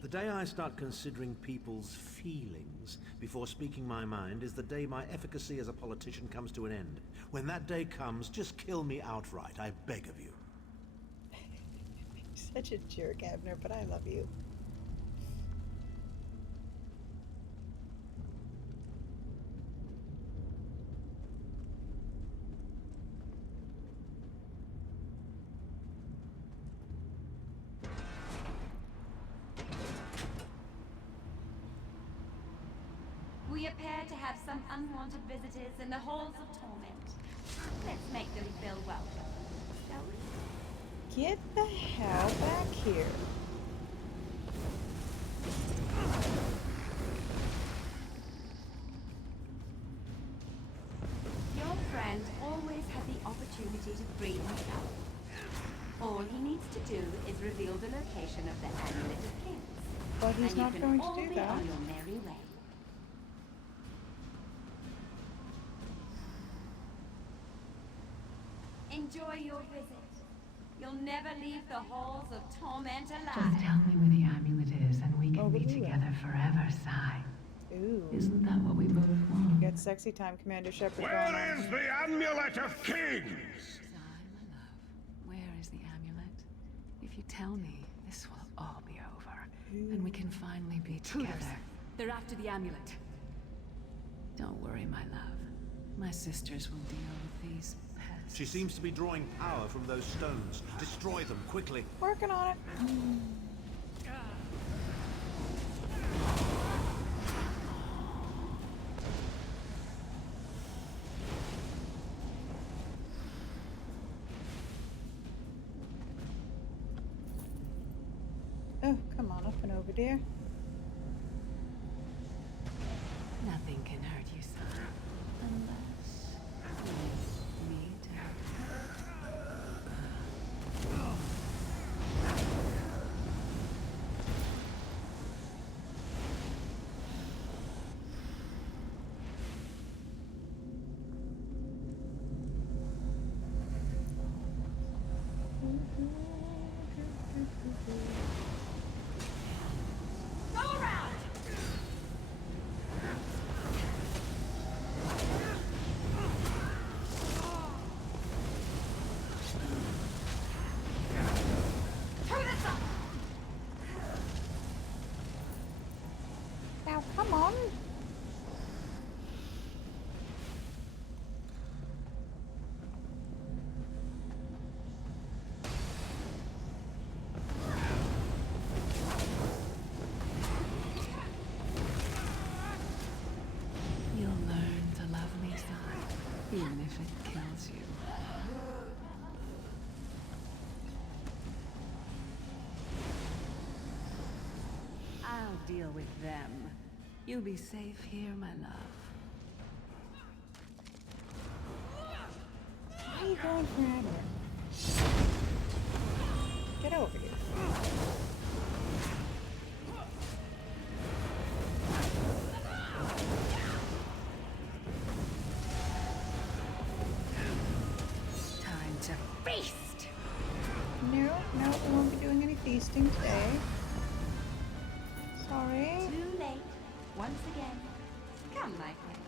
The day I start considering people's feelings before speaking my mind is the day my efficacy as a politician comes to an end. When that day comes, just kill me outright, I beg of you. Such a jerk, Abner, but I love you. We appear to have some unwanted visitors in the halls of torment. Let's make them feel welcome, shall we? Get the hell back here. Your friend always had the opportunity to free himself. All he needs to do is reveal the location of the Amulet of Kings. But he's not going to do that. On your merry way. Enjoy your visit. You'll never leave the halls of torment alive. Just tell me where the amulet is and we can be together forever, Sai. Ooh. Isn't that what we both want? Get sexy time, Commander Shepard. Where is the Amulet of Kings? Sai, my love, where is the amulet? If you tell me, this will all be over. And we can finally be together. They're after the amulet. Don't worry, my love. My sisters will deal with these pests. She seems to be drawing power from those stones. Destroy them, quickly. Working on it. Oh, come on, up and over, dear. Nothing can hurt you, son. Unless you need Go around! Turn this up! Now, come on. You'll learn to love me, son, even if it kills you. I'll deal with them. You'll be safe here, my love. going forever. Get over here. Time to feast. No, we won't be doing any feasting today. Sorry. Too late. Once again. Come, my friend.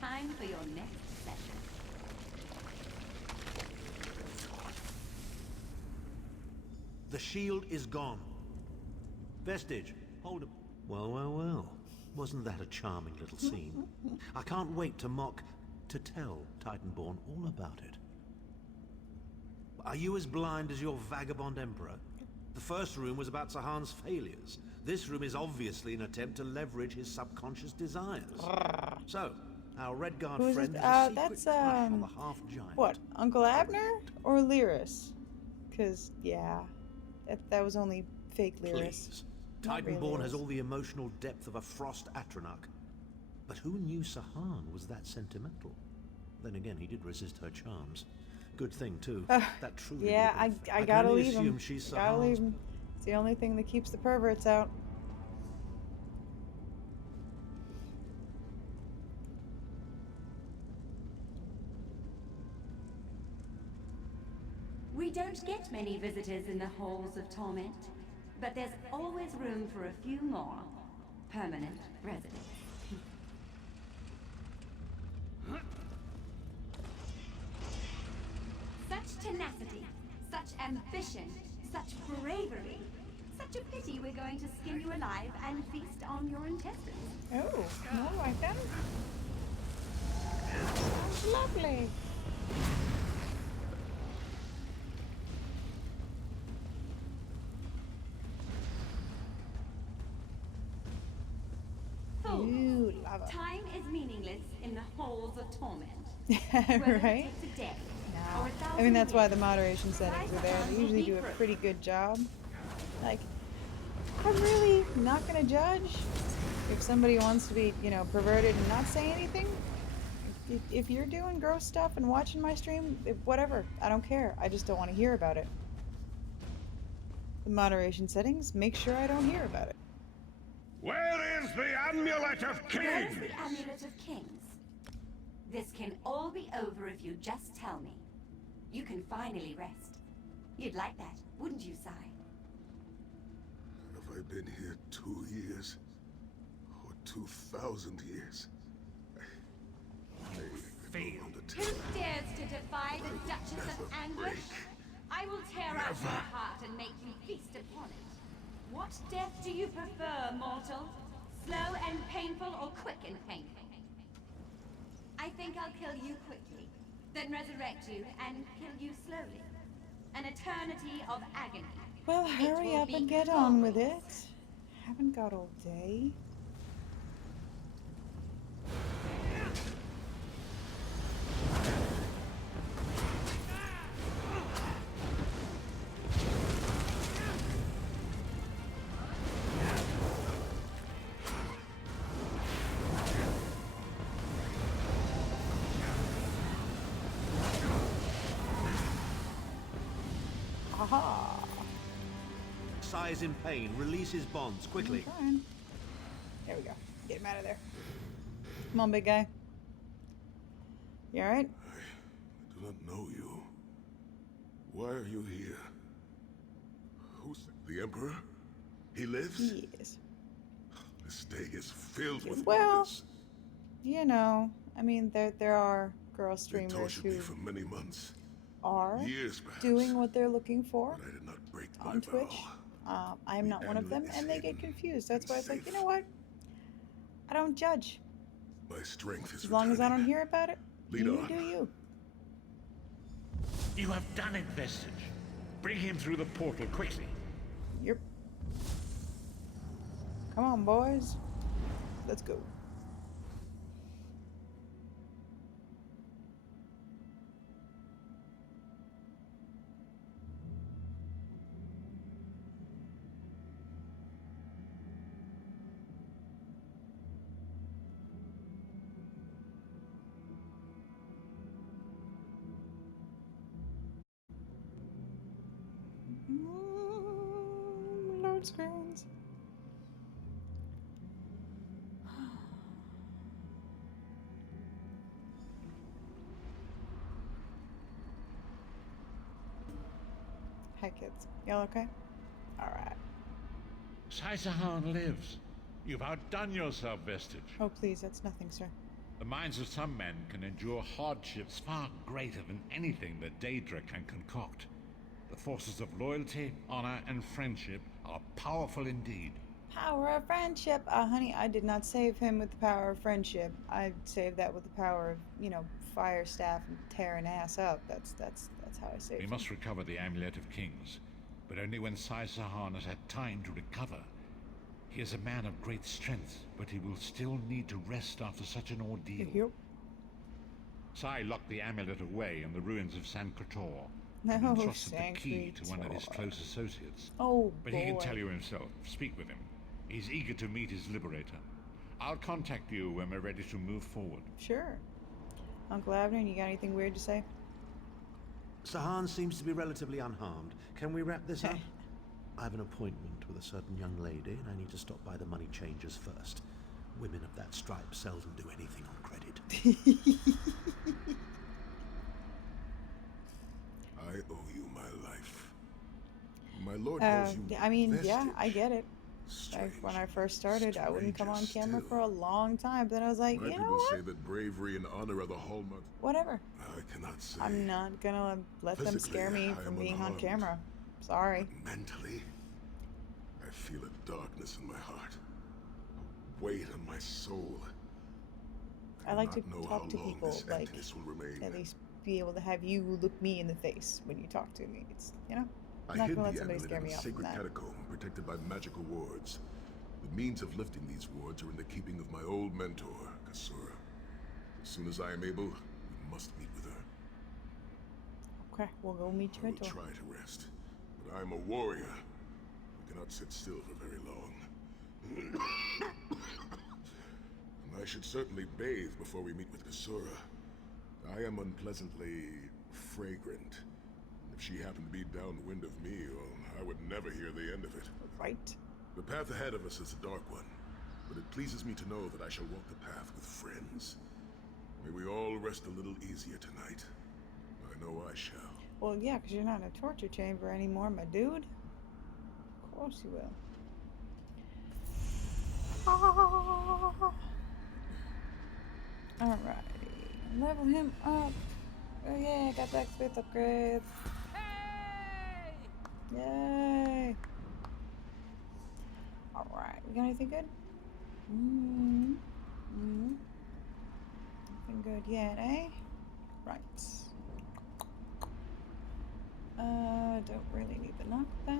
Time for your next session. The shield is gone. Vestige, hold him. Well. Wasn't that a charming little scene? I can't wait to tell Titanborn all about it. Are you as blind as your vagabond emperor? The first room was about Sahan's failures. This room is obviously an attempt to leverage his subconscious desires. So, our Red Guard Who's friend it? has a secret That's crush on the half-giant. what? Uncle Abner or Lyris? Cause yeah, that was only fake Lyris. Please. Titanborn has all the emotional depth of a Frost Atronach. But who knew Sahan was that sentimental? Then again, he did resist her charms. Good thing, too. That truly yeah, I gotta leave him. Gotta leave him. It's the only thing that keeps the perverts out. We don't get many visitors in the halls of torment, but there's always room for a few more permanent residents. Such tenacity, such ambition, such bravery. Such a pity we're going to skin you alive and feast on your intestines. Oh, I like them. Sounds lovely. Ooh, lava. Time is meaningless in the halls of torment. Right? No. I mean, that's why the moderation settings are there. They usually do a pretty good job. Like, I'm really not gonna judge if somebody wants to be, perverted and not say anything. If you're doing gross stuff and watching my stream, whatever. I don't care. I just don't want to hear about it. The moderation settings make sure I don't hear about it. Where is the Amulet of Kings? Where is the Amulet of Kings? This can all be over if you just tell me. You can finally rest. You'd like that, wouldn't you, Sai? Have I been here 2 years? Or 2,000 years? Who dares to defy the Duchess of Anguish? I will tear out your heart and make you feast upon it. What death do you prefer, mortal? Slow and painful or quick and painful? I think I'll kill you quickly, then resurrect you and kill you slowly. An eternity of agony. Well, hurry up and get on with it. Haven't got all day. Aha! Sai is in pain. Release his bonds, quickly. There we go. Get him out of there. Come on, big guy. You alright? I do not know you. Why are you here? Who's the Emperor? He lives? He is. This day is filled with Well, wonders. I mean, there are girl They streamers tortured who me for many months. are Years, perhaps. doing what they're looking for But I did not break my on Twitch. I am not one of them, amulet and is they get hidden confused. That's why it's like, safe. you know what? I don't judge. My strength is As long as I don't hear about it, Lead you on. do you. You have done it, Vestige. Bring him through the portal quickly. Yep. Come on, boys. Let's go. Load screens. Hi, kids. Y'all okay? Alright. Sahan lives. You've outdone yourself, Vestige. Oh, please, that's nothing, sir. The minds of some men can endure hardships far greater than anything that Daedra can concoct. The forces of loyalty, honor, and friendship are powerful indeed. Power of friendship. Honey, I did not save him with the power of friendship. I saved that with the power of, you know, fire staff and tearing ass up. That's how I saved him. We must recover the Amulet of Kings, but only when Sahan has had time to recover. He is a man of great strength, but he will still need to rest after such an ordeal. Yep. Sai locked the amulet away in the ruins of San Kotor. No, And entrusted the key to one of his close associates. Oh, but he can tell you himself. Speak with him. He's eager to meet his liberator. I'll contact you when we're ready to move forward. Sure. Uncle Abner, you got anything weird to say? Sahan seems to be relatively unharmed. Can we wrap this up? I have an appointment with a certain young lady, and I need to stop by the money changers first. Women of that stripe seldom do anything on credit. I owe you my life. My lord calls you I mean, Vestige. yeah, I get it. Like, when I first started, I wouldn't come on camera for a long time. But then I was like, My you know people what? say that bravery and honor are the hallmark. Whatever. I cannot say. I'm not gonna let them scare me from being on camera. Sorry. Mentally, I feel a darkness in my heart, a weight on my soul. I like to know talk how to long people, this like, emptiness will remain. at least be able to have you look me in the face when you talk to me. It's, you know, I'm I not hid gonna the let somebody amulet scare in me a off from sacred that. catacomb protected by magical wards. The means of lifting these wards are in the keeping of my old mentor, Kasura. As soon as I am able, we must meet with her. Okay, we'll go meet your mentor. I will try to rest, but I am a warrior. I cannot sit still for very long. I should certainly bathe before we meet with Kasura. I am unpleasantly fragrant. If she happened to be downwind of me, well, I would never hear the end of it. Right. The path ahead of us is a dark one, but it pleases me to know that I shall walk the path with friends. May we all rest a little easier tonight. I know I shall. Well, yeah, because you're not in a torture chamber anymore, my dude. Of course you will. Alrighty. Level him up. Oh yeah, got that XP upgrades. Hey! Yay! Alright, we got anything good? Nothing good yet, eh? Right. Don't really need the knockback.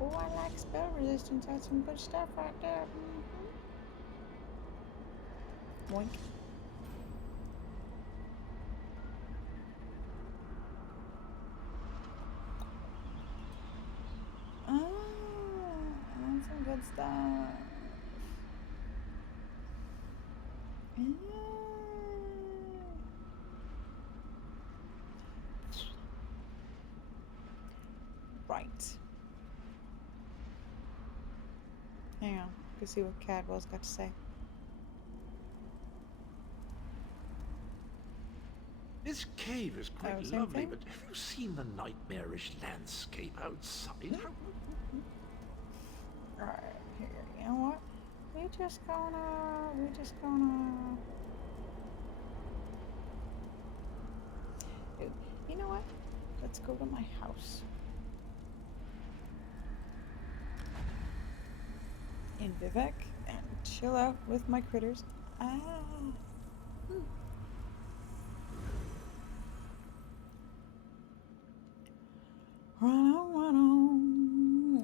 Oh, I like spell resistance. That's some good stuff right there. Boink. Oh, that's some good stuff. Right. Hang on. Let's see what Cadwell's got to say. This cave is quite same lovely, thing? but have you seen the nightmarish landscape outside? Alright, here. You know what? We're just gonna... Dude, you know what? Let's go to my house. In Vivek and chill out with my critters. Run on.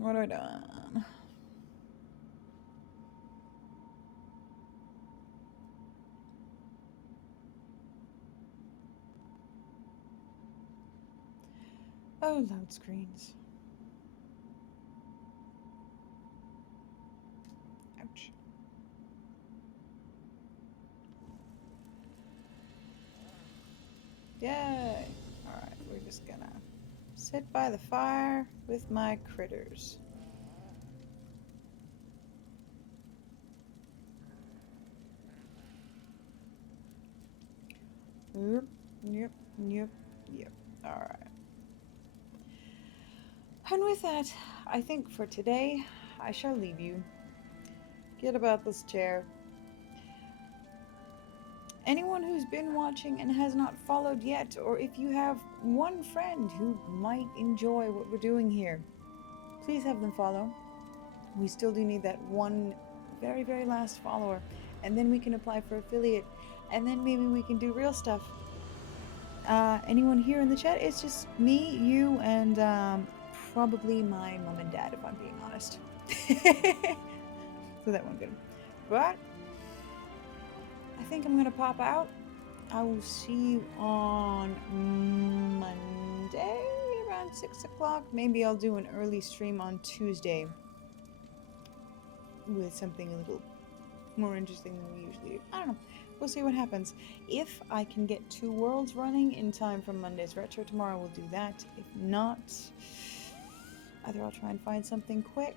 What have I done? Oh, load screens. Ouch. Yay! Alright, we're just gonna Sit by the fire with my critters. Yep. Alright. And with that, I think for today, I shall leave you. Get about this chair. Anyone who's been watching and has not followed yet, or if you have one friend who might enjoy what we're doing here, please have them follow. We still do need that one very, very last follower, and then we can apply for affiliate, and then maybe we can do real stuff. Anyone here in the chat? It's just me, you, and probably my mom and dad, if I'm being honest. So that one good. But I think I'm gonna pop out. I will see you on Monday around 6 o'clock. Maybe I'll do an early stream on Tuesday with something a little more interesting than we usually do. I don't know. We'll see what happens. If I can get 2 worlds running in time for Monday's Retro tomorrow, we'll do that. If not, either I'll try and find something quick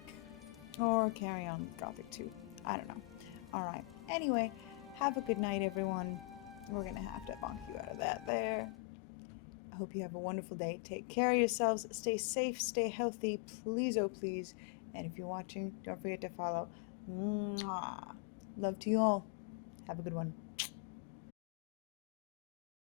or carry on with Gothic 2. I don't know. Alright. Anyway, have a good night, everyone. We're gonna have to bonk you out of that there. I hope you have a wonderful day. Take care of yourselves. Stay safe. Stay healthy. Please, oh please. And if you're watching, don't forget to follow. Mwah. Love to you all. Have a good one.